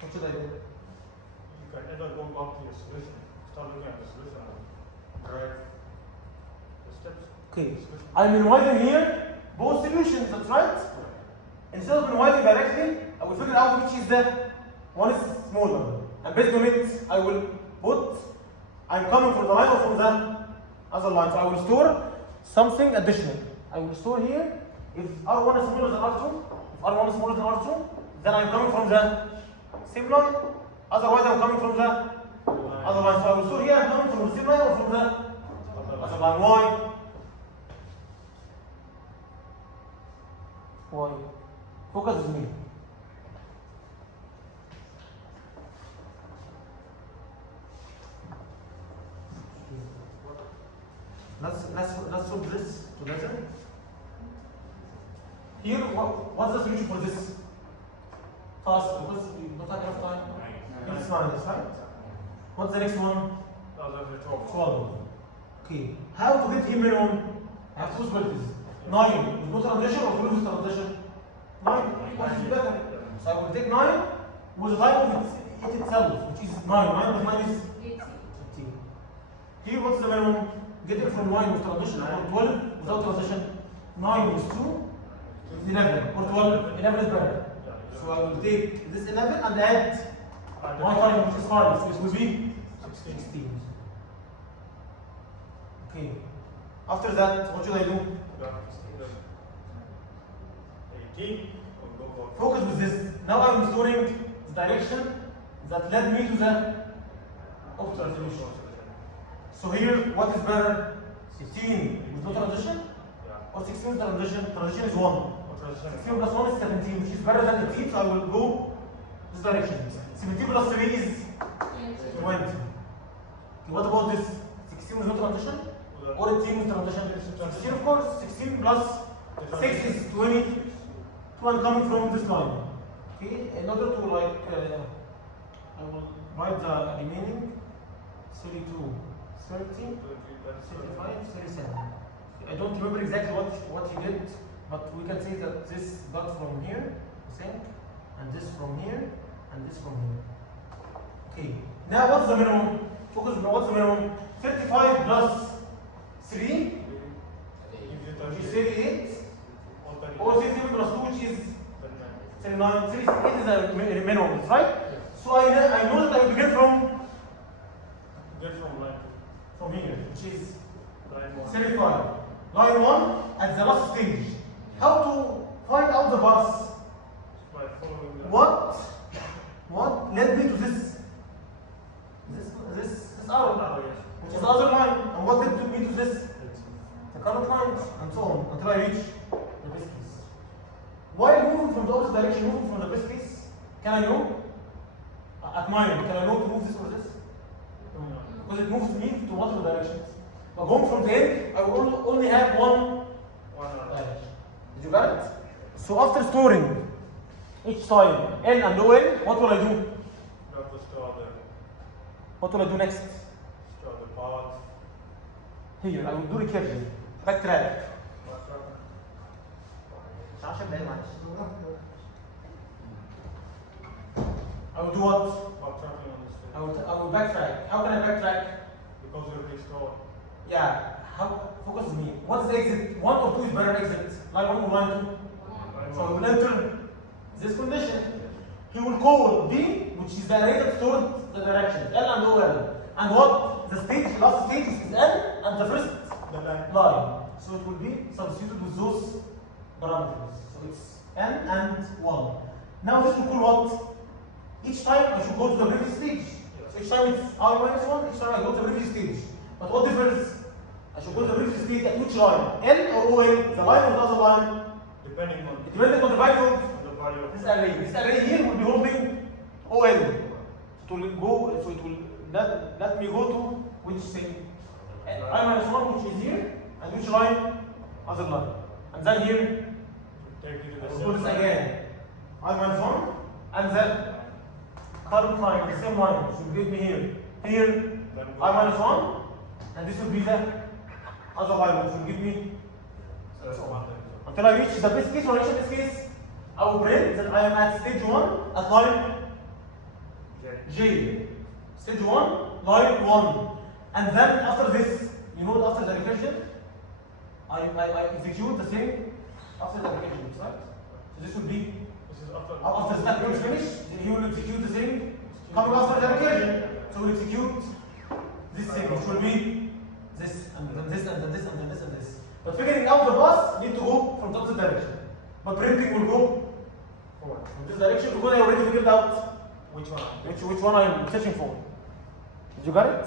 What should I do? you can either go back to your solution, start looking at the solution and drive the steps. Okay, I'm minimizing here both solutions, that's right? Instead of minimizing directly, I will figure out which is the one is smaller. And based on it, I will put, I'm coming from the line or from the other line. So I will store something additional. I will store here, if R1 is smaller than R2, if R1 is smaller than R2, then I'm coming from the same line. Otherwise, I'm coming from the other line. So I will store here, I'm coming from the same line or from the other line. Why? Why? Focus with me. Let's solve this together. Here, what's the solution for this task? Because we don't have enough time. It's 9, right? What's the next one? 12. Okay. How to get here minimum? I have two possibilities. 9 with no transition or full with transition? 9. What is better? So I will take 9 with the type of it itself, which is 9. 9 plus 9 is 18. Here, what's the minimum? Get it from 9 with transition or 12 without transition. 9 is 2 is 11 or 12. 11 is better. So I will take this 11 and add my time, which is 5. So it will be 16. Okay. After that, what should I do? 18. Focus with this. Now I'm storing the direction that led me to the optimal solution. So here, what is better? 16 with no transition? Yeah. Or 16 with transition? Transition is 1. Or transition. 16 plus 1 is 17, which is better than 18, so I will go this direction. 17 plus 3 is 20. Okay, what about this? 16 with no transition? Or 18 with transition? 16 of course, 16 plus 6 is 20. 1 coming from this line. Okay, in order to like, I will write the remaining 32, 30, 35, 37. I don't remember exactly what he did, but we can say that this got from here, I think, and this from here, and this from here. Okay, now what's the minimum? Focus on what's the minimum? 35 plus 3, which is 38, or 67 plus 2, which is 39. 38 is the minimum, right? So I know that I will begin from from here, which is line 1. 75. Line 1 at the last stage. How to find out the bus? By following the What led me to this arrow, yes. which is the other line, and what led me to this? The current lines, and so on, until I reach the best case. While moving from the opposite direction, moving from the best case, can I know? At mine, can I know to move this or this? Because it moves me to multiple directions. But going from the end, I will only have one direction. Did you get it? So after storing each time N and ON, what will I do? You have to store What will I do next? the path. Here, I will do recursion. Backtrack. I will do what? Backtracking on this. I will backtrack. How can I backtrack? Because you already stored. Yeah. How? Focus on me. What's the exit? 1 or 2 is better exit. Line 1 or line 2? So I will enter this condition. He will call B, which is directed toward the direction L and OL. And what? The stage, last stage is L and the first The line. line. So it will be substituted with those parameters. So it's N and 1. Now this will call what? Each time I should go to the previous stage. So each time it's I minus 1, each time I go to the previous stage. But what difference? I should go to the previous stage at which line? L or OL? The line or the other line? Depending on Depending on the value of the value of this array. This array here will be holding OL. So it will go, so it will let me go to which thing? I minus 1, which is here, and which line? Other line. And then here, take you to I the will do same this line. again. I minus 1, and then current line, the same line, should give me here. Here, Then go I minus 1, and this will be the other line, which will give me one then. until I reach the best case. When I reach the best case, I will print that I am at stage 1 at line J. Stage 1, line 1. And then after this, you know, after the recursion, I execute the same after the recursion, right? So this will be, This is after after the stack is finished, he will execute the same coming after the recursion. So we'll execute this thing, which will be this, and then this, and then this, and then this, and this. But figuring out the bus, need to go from the opposite direction. But printing will go forward. from this direction because I already figured out Which one? which one I'm searching for. Did you get it?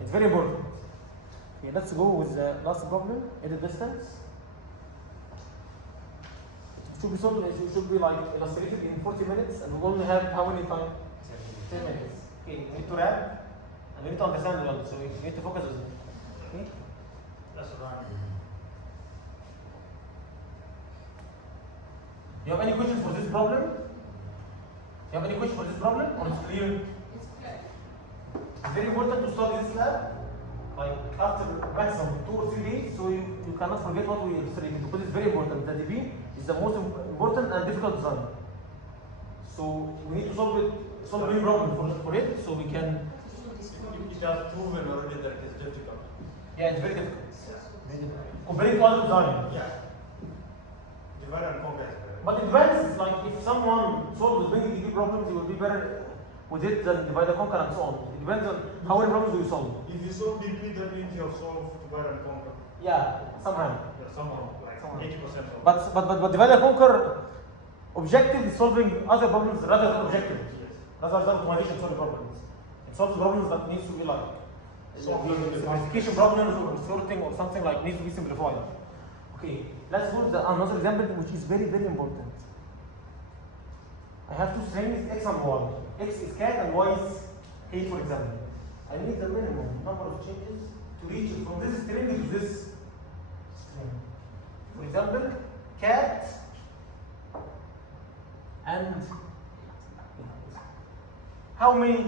It's very important. Okay, let's go with the last problem. Edit distance. It should be solved. It should be like illustrated in 40 minutes, and we only have how many time? 10 minutes. Okay, we need to wrap, and we need to understand well. So we need to focus on it. Okay. That's right. You have any questions for this problem? You have any question for this problem, or it's clear? It's clear. It's very important to study this lab, like after maximum 2 or 3 days, so you cannot forget what we illustrated, because it's very important. The DB is the most important and difficult design. So we need to solve any problem for it, so we can. It has proven already that it's difficult. Yeah, it's very difficult. Very difficult. Comparing to other design. Yeah. Divide and conquer. But it depends, like if someone solves many DB problems, he will be better with it than divide and conquer and so on. It depends on how many problems do you solve. If you solve deeply, that means you have solved divide and conquer. Yeah, somehow. Yeah, somehow, like Somehow. 80% of But divide and conquer objective is solving other problems rather than objective. Yes. Rather than optimization solving problems. solves problems that needs to be like simplification problems or sorting or something like needs to be simplified. Okay, let's go to another example which is very, very important. I have two strings x and y. X is cat and y is heat, for example. I need the minimum number of changes to reach from this string to this string. For example, cat and how many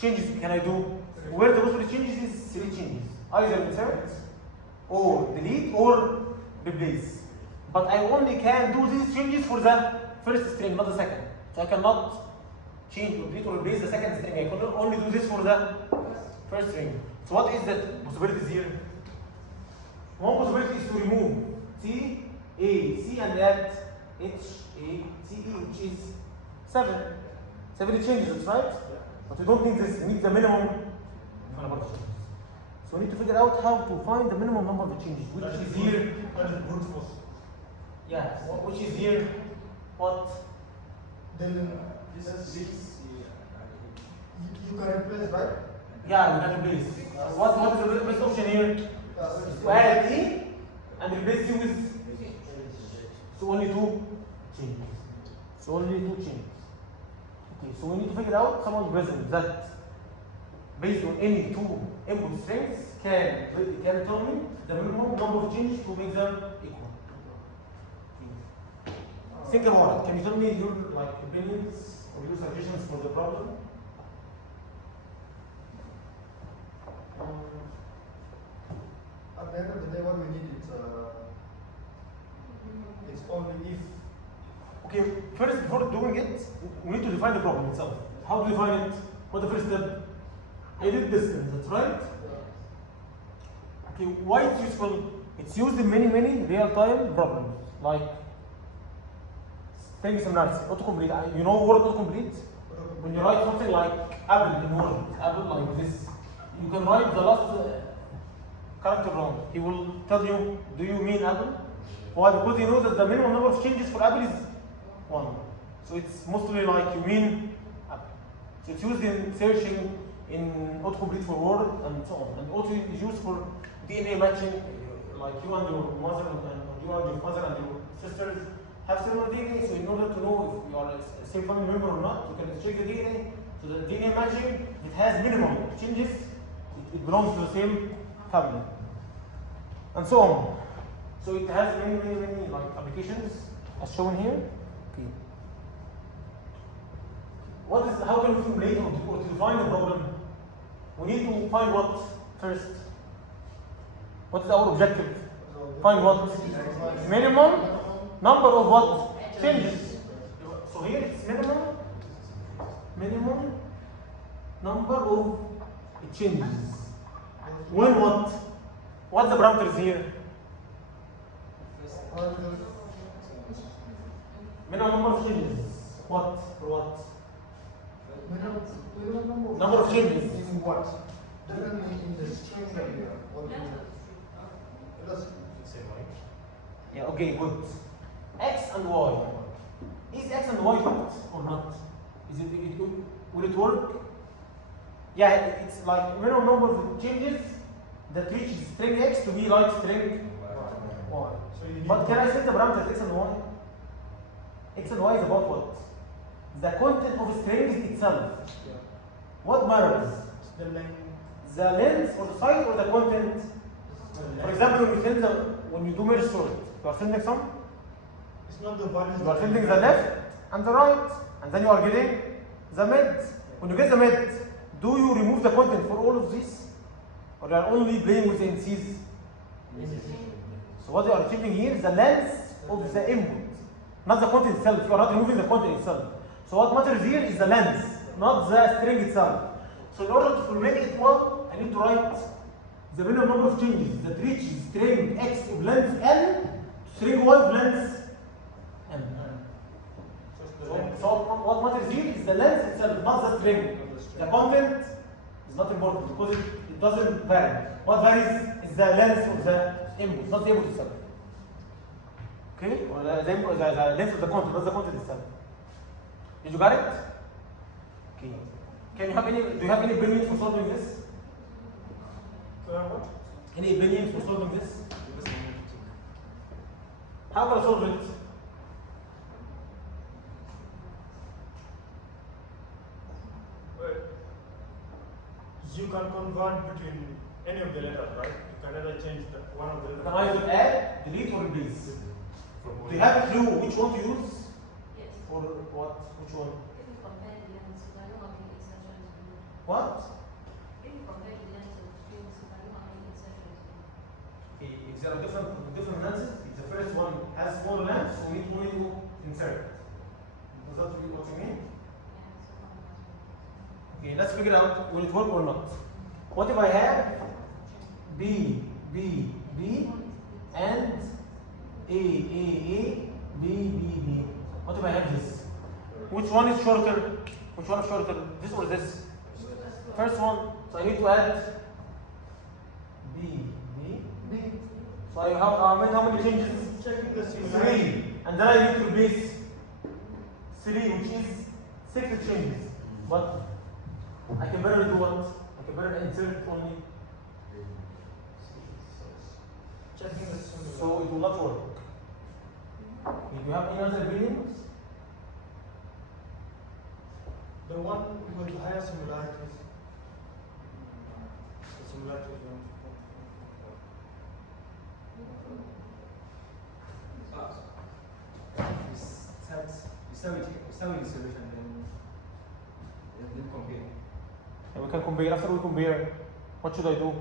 changes can I do? Where the possible changes is 3 changes. Either insert or delete or replace. But I only can do these changes for the first string, not the second. So I cannot change or delete or replace the second string. I can only do this for the first string. So what is the possibilities here? One possibility is to remove C, A, C and add H, A, C, E, which is 7. 7 changes, right? But we don't need this, we need the minimum number of changes. So we need to figure out how to find the minimum number of changes, which is here. That is brute force. Yeah, which is here. What? Then you can replace, right? Yeah, we can replace. What is the best option here? To add E and replace C with. So only 2 changes. So only 2 changes. Okay, so we need to figure out some algorithm that, based on any 2 input strings, can determine the minimum number of changes to make them equal. Think about it. Can you tell me your opinions or your suggestions for the problem? At the end of the day, what we need is it's only if. Okay, first, before doing it, we need to define the problem itself. How to define it? What's the first step? I did distance, that's right? Okay, why it's useful? It's used in many real-time problems, like string similarity, autocomplete. You know word autocomplete? When you write something like apple in Word, apple like this, you can write the last character wrong. He will tell you, do you mean apple? Why? Because he knows that the minimum number of changes for apple is 1. So it's mostly like you mean apple. So it's used in searching, in autocomplete for Word, and so on. And also it's used for DNA matching, like you and your mother, and you and your father and your sisters have similar DNA. So in order to know if you are a same family member or not, you can check the DNA. So the DNA matching, it has minimum changes. It belongs to the same family, and so on. So it has many like applications as shown here. Okay. How can we formulate or to define the problem? We need to find what first. What is our objective? Find what? Minimum number of what? Changes. So here it's minimum number of changes. When what? What's the parameters here? Minimum number of changes. What? For what? Number of changes. In what? Definitely in the string area. Or Yeah, okay, good. X and Y. Is X and Y hooked or not? Will it work? Yeah, it's like minimum number of changes that reaches string X to be like string Y. But can I set the parameters X and Y? X and Y is about what? The content of the string itself. Yeah. What matters? The length. The length or the size or the content? For example, when you do merge sort, you are sending some? It's not the values. You are sending the left and the right, and then you are getting the mid. When you get the mid, do you remove the content for all of this? Or you are only playing with the indices? So what you are achieving here is the length of the input, not the content itself. You are not removing the content itself. So what matters here is the length, not the string itself. So in order to make it well, I need to write the minimum number of changes that reaches string X of length N to string Y of length M. So what matters here is the length itself, not the string. The content is not important because it doesn't vary. What varies is the length of the input, not the input itself. Okay? Or the length of the content, not the content itself. Did you get it? Okay. Can you have any? Do you have any opinions for solving this? What? Any opinions for solving this? How can I solve it? Well, you can convert between any of the letters, right? You can either change one of the Can letters. either add, delete, or replace. Do you have a clue which one to use? Yes. Or what? Which one? If you compare the lengths, you can know how many insertions you need. What? If you compare the lengths of strings, you can know how many insertions you need. Okay, if there are different lenses, if the first one has smaller length, so we need only to insert. Is that what you mean? Yeah, so one has one. Okay, let's figure out will it work or not. What if I have B, B, B, and A, A, B, B, B? What if I have this? Which one is shorter? Which one is shorter? This or this? First one. So I need to add B, B, B. So I have how many changes? Checking the 3. And then I need to replace 3, which is 6 changes. But I can better do what? I can better insert only. Checking the similarity. So it will not work. If you have any other opinions, The one with higher similarities. The similarities one. You start with the solution, then compare. and we can compare. After we compare, what should I do?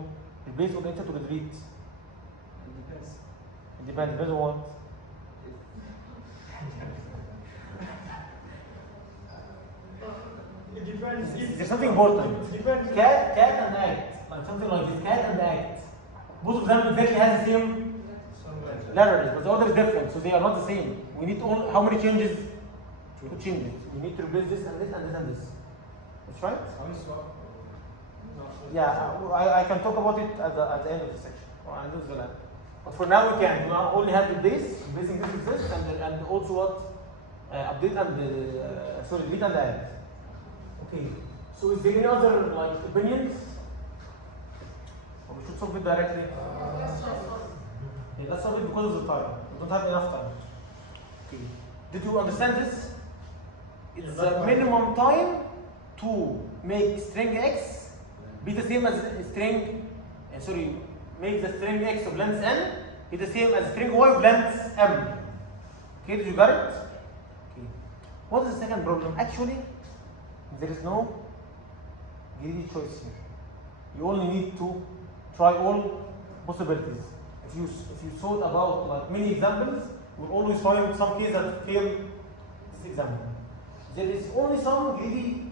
Replace or insert or delete? It depends. It depends on what. It depends. There's something important. It depends. Cat and act. Like something like this. Cat and act. Both of them exactly has the same Somewhere. letters, but the order is different, so they are not the same. We need only how many changes? 2 changes. We need to replace this and this and this and this. That's right? How you swap? Yeah, I can talk about it at the end of the section. Or end of the lab. But for now we can. We only have this, replacing this with this, and also what? Update and sorry, delete and add. Okay. So is there any other like opinions? Or we should solve it directly? Okay, let's solve it because of the time. We don't have enough time. Okay. Did you understand this? It's the minimum time to make string x be the same as string, make the string x of length n be the same as string y of length m. Okay, did you got it? Okay. What is the second problem? Actually, there is no greedy choice here. You only need to try all possibilities. If you thought about like many examples, you will always find some case that fail this example. There is only some greedy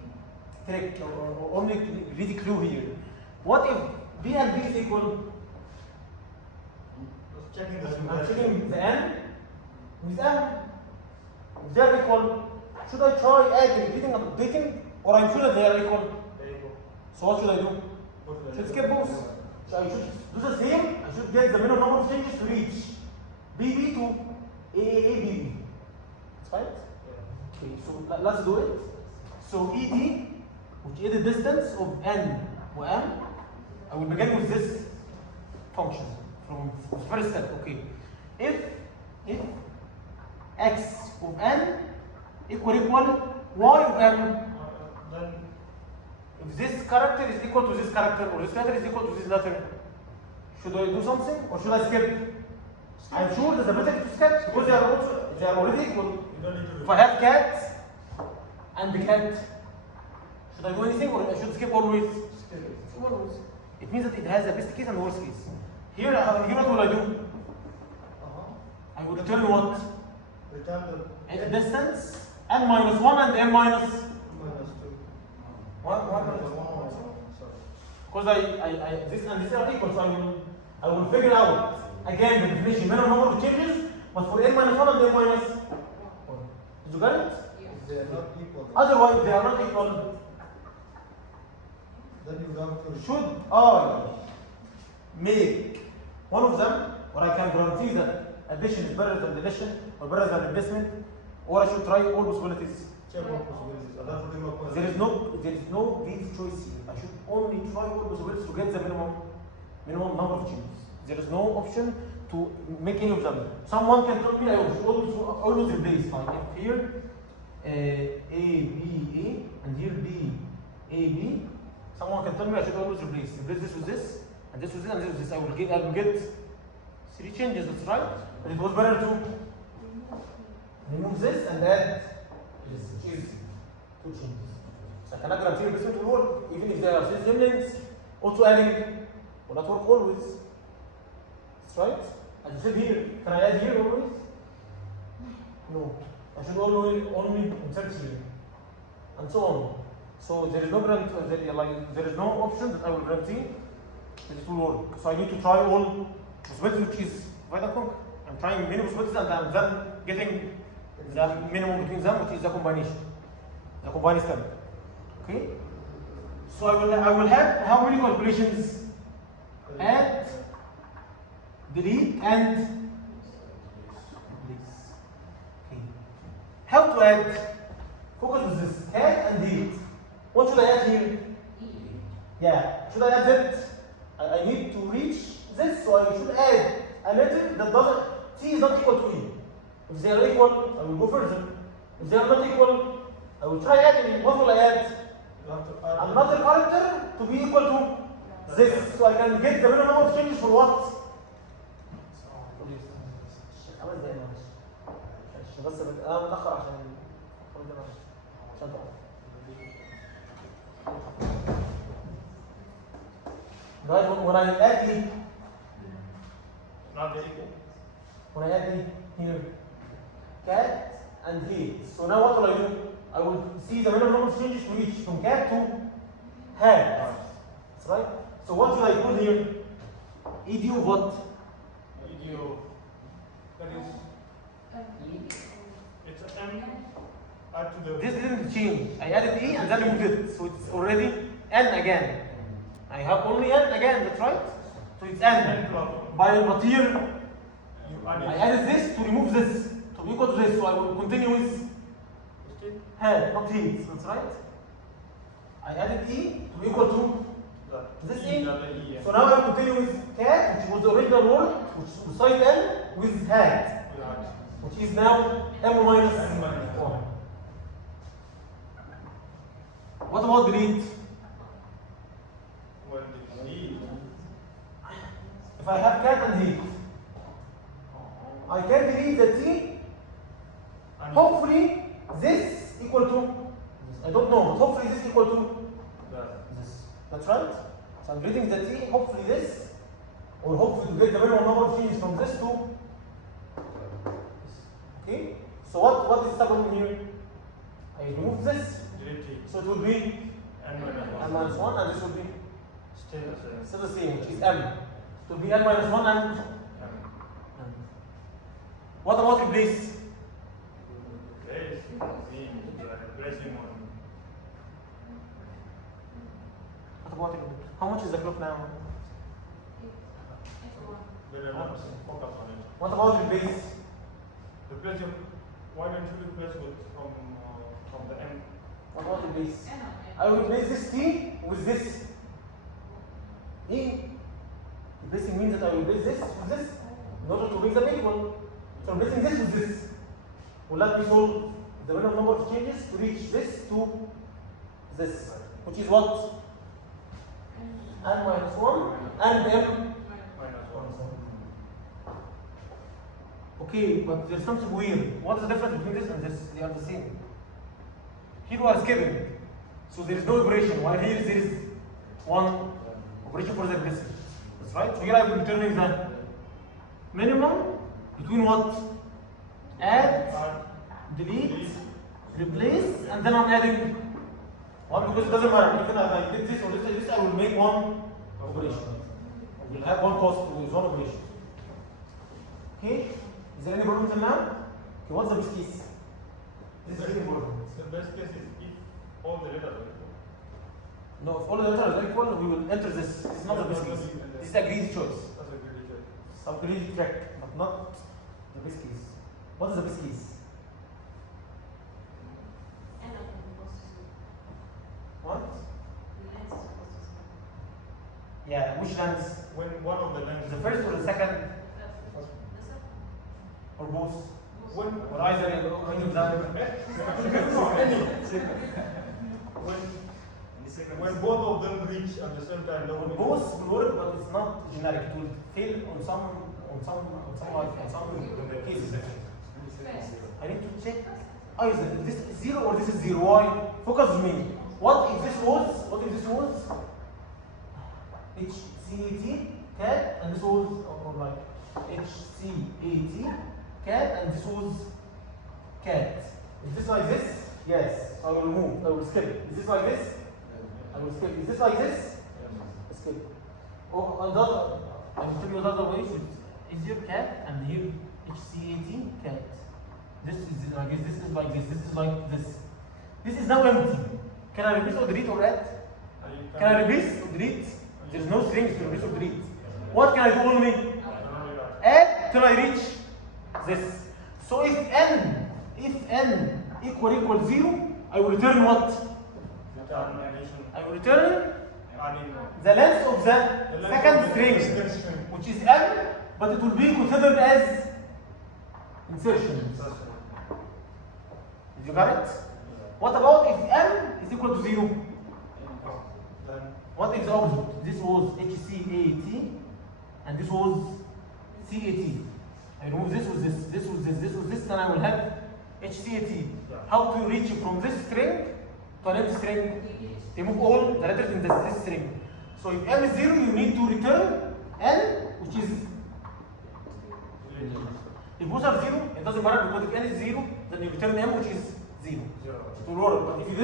trick or only greedy clue here. What if B and B is equal? Checking the I'm similarity. checking the n with m. If they are equal, should I try adding, deleting, and updating, or I'm sure that they are equal? There you go. So what should I do? Go to the Should next skip one. both. So I should do the same. I should get the minimum number of changes to reach BB to AABB. That's right? Yeah. Okay, so let's do it. So ED, which is the distance of n to m, I will begin with this function from the first step. Okay, if x of n equal y of m, Then if this character is equal to this character or this letter is equal to this letter, should I do something or should I skip? I'm sure there's a better to skip because they are already equal. you don't need to. If I have cat and the cat, should I do anything or I should skip always? Skip always. It means that it has a best case and a worst case. Here what will I do? I will return what? Return the At distance n minus 1 and n minus minus 2. 1 minus 1. Sorry. Because this and this are equal, so I will figure out again the definition, minimum number of changes, but for n minus 1 and n minus 1. Did you get it? If they are not equal, Otherwise, they are not equal. then you have to. Should I make one of them, or I can guarantee that addition is better than deletion, or better than replacement, or I should try all possibilities? check all possibilities. At that particular point, There is no these choice here. I should only try all possibilities to get the minimum number of changes. There is no option to make any of them. Someone can tell me I should always replace. Like if here A, B, A, and here B, A, B. Someone can tell me I should always replace this with this, and this with this, and this with this. I will get 3 changes. That's right. But it was better to remove this and add these 2 changes. So I cannot guarantee replacement will work, even if there are these remnants. Also adding will not work always. That's right. As you said here, can I add here always? No. I should only insert here, and so on. So there is no there is no option that I will guarantee that it will work. So I need to try all possibilities, which is Vidaconk. I'm trying many possibilities and I'm then getting the minimum between them, which is the combination, the combined step. Okay. So I will have how many calculations? Add, delete, and replace. Okay. How to add? Focus with this. Add and delete. What should I add here? Yeah. Should I add that? I need to reach this, so I should add a letter that doesn't. T is not equal to E. If they are equal, I will go further. If they are not equal, I will try adding. What will I add? Another character to be equal to this, so I can get the minimum of changes for what? Guys, when I add E, not the equal. when I add E here, cat and heat. So now what will I do? I will see the minimum number of changes to reach from cat to hat. That's right. So what should I put here? ED of what? EDO. That is. It's M. Add to the. This didn't change. I added E and then removed it. So it's already N again. I have only N again, that's right? So it's N. By material, I added this to remove this, to be equal to this. So I will continue with head, not heat. That's right? I added E to be equal to this E. So now I continue with cat, which was the original word, which was beside N, with head, which is now M minus 1. What about delete? Well, delete. If I have cat and heat, I can delete the T. Hopefully, this equal to, I don't know, but hopefully this equal to this. That's right? So I'm deleting the T, hopefully this, or hopefully to get the minimum number of changes from this to. Okay? So what is happening here? I remove this. So it will be N minus 1, and this will be still the same, which is M. It will be N minus 1 and M. What about replace? What about it? How much is the clock now? What about replace? Replace him. Why don't you replace with from the M? What about replace? I will replace this T with this E. Replacing means that I will replace this with this in order to make them equal. So replacing this with this will let me solve the minimum number of changes to reach this to this, which is what? N minus 1 and M. Okay, but there's something weird. What is the difference between this and this? They are the same. Here we are skipping. So there is no operation, while here there is one operation for the replacement. That's right? So here I am returning the minimum between what? Add, delete, replace, and then I'm adding one because it doesn't matter. Even if I did this or this, I will make one operation. I will have one cost with one operation. Okay? Is there any problem till now? Okay, what's the best case? This is very important. The best case is if all the letters are equal. No, if all the letters are equal, we will enter this. This is not the best case. This is a greedy choice. That's a greedy choice. Some greedy track, but not the best case. What is the best case? N which lens? When one of the lengths. The first or the second? Or both? When Or either any of them? when both of them reach at the same time, Well, no. both will work, but it's not generic. It will fail on some cases. I need to check. Oh, is this 0 or this is 0? Why? Focus on me. What if this was? What if this was? HCAT, cat, and this was, or like HCAT, cat, and this was cat. Is this like this? Yes. I will move. I will skip. Is this like this? I will skip. Is this like this? Skip. Oh, another. I will tell you another way. Is your cat and here HCAT, cat. This is like this. This is like this. This is like this. This is now empty. Can I replace or delete or add? Can I replace or delete? There's no strings to replace or delete. What can I do only? Add till I reach this. So if n equal 0, I will return what? I will return the length of the second string, which is m, but it will be considered as insertion. Did you got it? What about if m is equal to 0? What is the opposite? This was HCAT and this was CAT. I remove this with this was this, then I will have HCAT. How to reach from this string to an empty string? Remove all the letters in this string. So if m is 0, you need to return n, which is. If both are 0, it doesn't matter because if n is 0, then you return m, which is 0. It will work. But if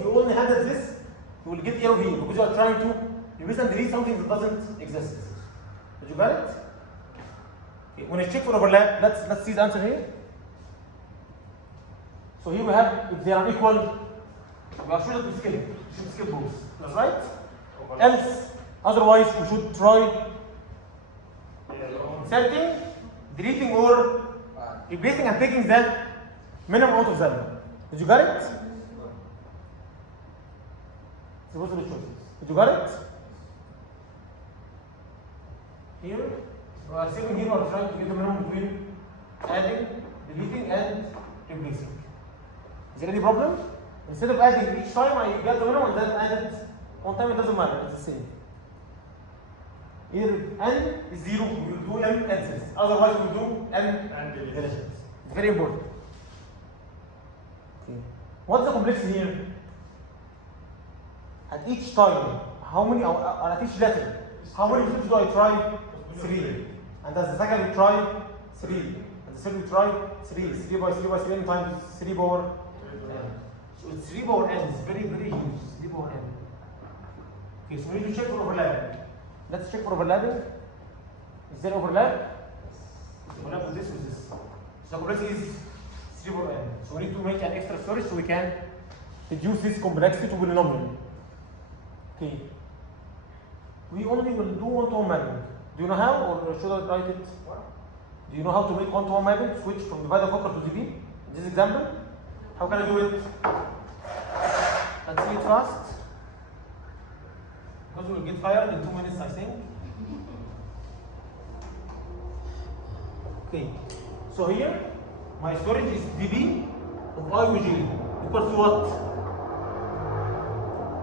you only handle this, you will get error here because you are trying to replace and delete something that doesn't exist. Did you get it? Okay. When I check for overlap, let's see the answer here. So here we have if they are equal, we are sure that we should skip both. That's right? Else, otherwise we should try inserting, deleting, or replacing and taking the minimum out of them. Did you get it? Those are the choices. Did you got it? Here, we are saving here, we are trying to get the minimum between adding, deleting, and replacing. Is there any problem? Instead of adding each time, I get the minimum and then add it one time, it doesn't matter, it's the same. Here, n is 0, we will do m adds. Otherwise, we will do m deletions. It's very important. Okay. What's the complexity here? At each time, how many, or at each letter, how many times do I try? 3. And as the second we try 3. And the third we try 3. 3 by 3 by 3 times 3 power n. So it's 3 power n, it's very, very huge. 3 power n. Okay, so we need to check for overlapping. Let's check for overlapping. Is there overlap? Overlap with this. So the complexity is 3 power n. So we need to make an extra storage so we can reduce this complexity to polynomial. Okay. We only will do one-to-one mapping. Do you know how, or should I write it? What? Do you know how to make one-to-one mapping? Switch from divider conquer to DB? In this example? How can I do it? Let's see it fast. Because we will get fired in 2 minutes, I think. Okay. So here, my storage is DB of I with J equals to what?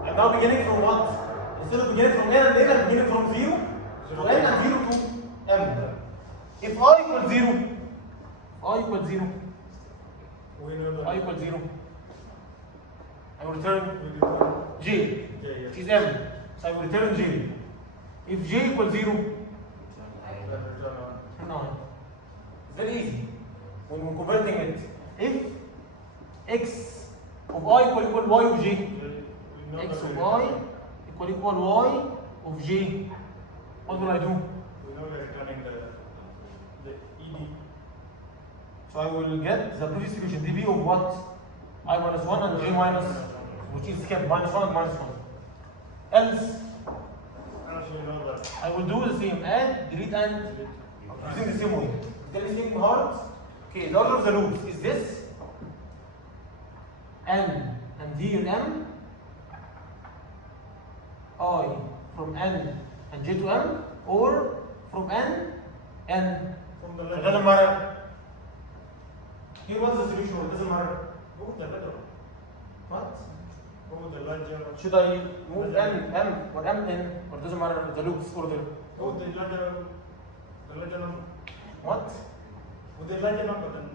I'm now beginning from what? Instead of beginning from n and n, I'm beginning from 0 to n and 0 to m. If I equals 0, I equals 0, I equals 0, I will return j, which is m. So I will return j. If j equals 0, return on. It's very easy when we're converting it. If x of I equal y of j, x of y equal y of j, what will I do? We know we're returning the ED. So I will get the previous solution db of what? I minus 1 and j minus, which is kept minus 1 and minus 1. Else, I will do the same, add, delete, and using the same way. Is there anything hard? Okay, the order of the loops is this: n and d and m, I from n and J to M, or from N and From the it ledger. doesn't matter. Here, what's the solution? It doesn't matter. Go with the ledger. What? Go with the ledger. Should I move M or M in, or doesn't matter the loops order? Go with the ledger number. What? With the ledger number, then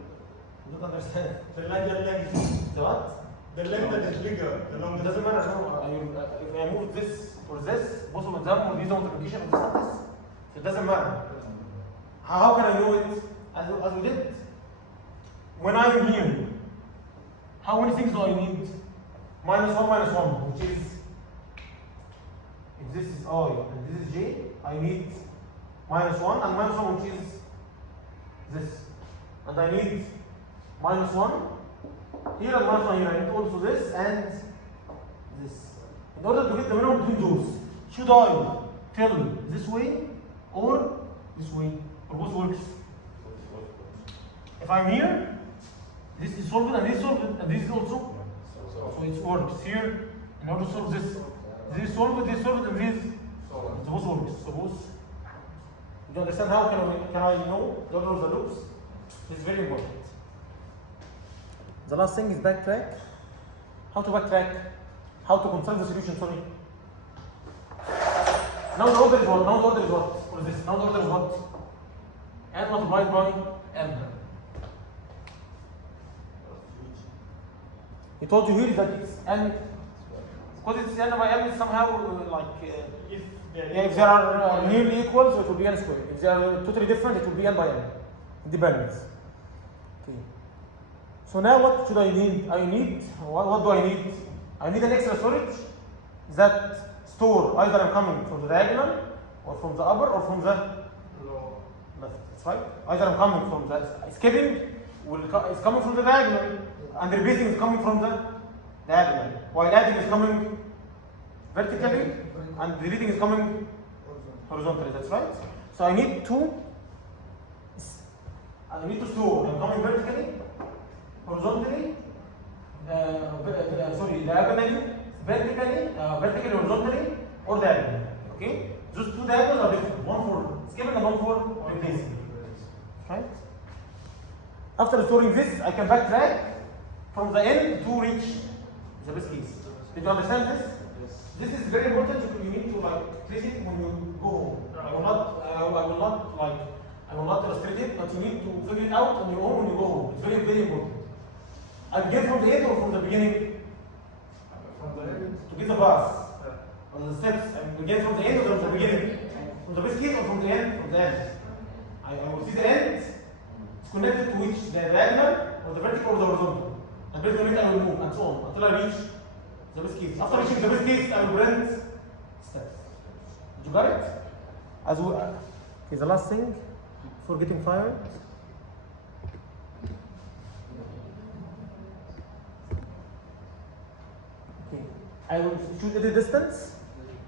I don't understand. the ledger length. The what? The length that is bigger, the It longer. doesn't matter. No, if I move this or this, both of them will be the multiplication of this and this. So it doesn't matter. How can I know it? As we did. When I'm here, how many things do I need? -1, which is, if this is I and this is J, I need -1 and -1, which is this. And I need -1 here and -1 here. I need also this and this. In order to get the minimum between those, should I tell this way or this way? Or both works? If I'm here, this is solved and this is solved and this is also. So it works here. In order to solve this is solved, this is solved, and this both works. So both. You understand how can I know the order of the loops? It's very important. The last thing is backtrack. How to backtrack? How to construct the solution, sorry. Now the order is what? Now the order is what? What is this? Now the order is what? N multiplied by M. He told you here that it's N, because it's N by M, it's somehow if there are nearly equal, so it will be N squared. If they are totally different, it will be N by M. It depends. Okay. So now what should I need? What do I need? I need an extra storage that store either I'm coming from the diagonal or from the upper or from the left. That's right. Either I'm coming from the skipping is coming from the diagonal and the repeating is coming from the diagonal, while adding is coming vertically and deleting is coming horizontally. That's right. So I need to store. I'm coming vertically, horizontally, diagonally, vertically, horizontally, or diagonally. Okay? Those two diagonals are different. One for skipping and one for replacing. Right? After storing this, I can backtrack from the end to reach the best case. Did you understand this? This is very important. You need to trace it when you go home. I will not illustrate it, but you need to figure it out on your own when you go home. It's very, very important. I begin from the end or from the beginning? From the end. To get the bus. Or the steps. I begin from the end or from the beginning? From the best case or from the end? From the end. I will see the end. It's connected to which? The diagonal or the vertical or the horizontal. And based on it I will move and so on until I reach the best case. After reaching the best case, I will print steps. Did you got it? Okay, the last thing for getting fired. Okay, I will choose the distance.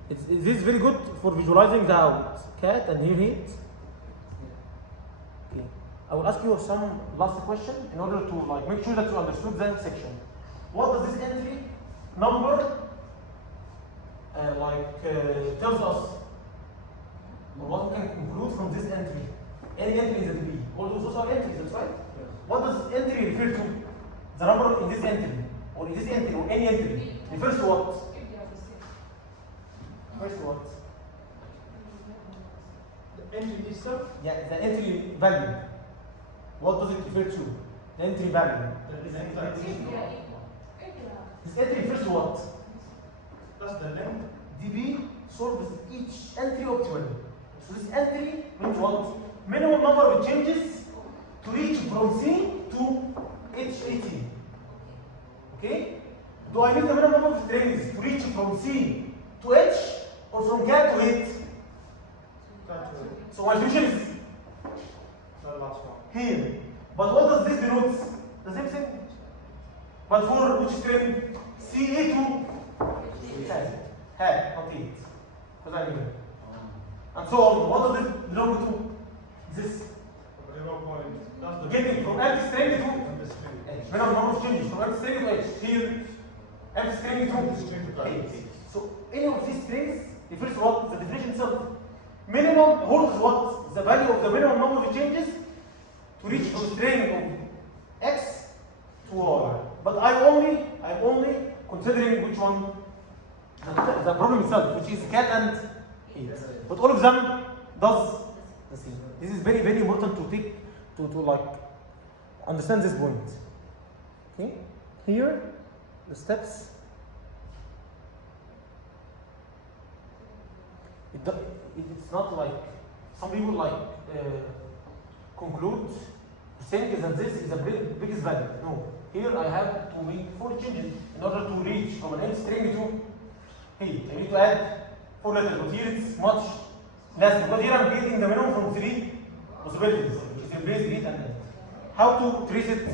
This is very good for visualizing the out. Cat and here heat. Okay, I will ask you some last question in order to make sure that you understood the section. What does this entry number tells us? Or what we can conclude from this entry? Any entry is a DB. All those are entries, that's right? Yes. What does entry refer to? The number in this entry, or in this entry, or any entry, refers to what? If they are the same. Refers to what? The entry itself. Yeah, the entry value. What does it refer to? The entry value. If they are equal. If they are. This entry refers to what? That's the length. DB solves each entry optimally. So this entry means what? Minimum number of changes to reach from C to H80. Okay? Do I need the minimum number of strings to reach from C to H or from cat to H? So my solution is The last one. here. But what does this denote? The same thing. But for which string? CA to hat, not 8. Because I mean. And so on. What does it belong to? This. 0 point. That's the Getting from empty string to and the string. H. Minimum number of changes from empty string to H. Here, empty string Empty to string to H. So any of these strings refers to what? The definition itself. minimum holds what? The value of the minimum number of changes to reach from string of x to y. But I'm only considering which one, the problem itself, which is cat and 8. But all of them does the same. This is very, very important to take, to like understand this point. Okay? Here, the steps. It's not like some people like conclude saying that this is the biggest value. No. Here I have to make 4 changes in order to reach from an int string to 8. I need to add 4 letters, but here it's much less because here I'm getting the minimum from 3 possibilities, which is replace 8 and 8. How to trace it?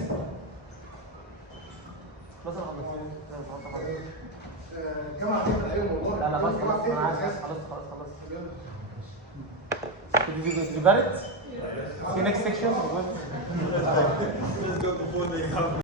الجامعة هتبقى ايه والله؟ لا خلاص الجامعة خلاص بتقفل انا أساساً. خلاص. You got it? See next section? Let's go before they come.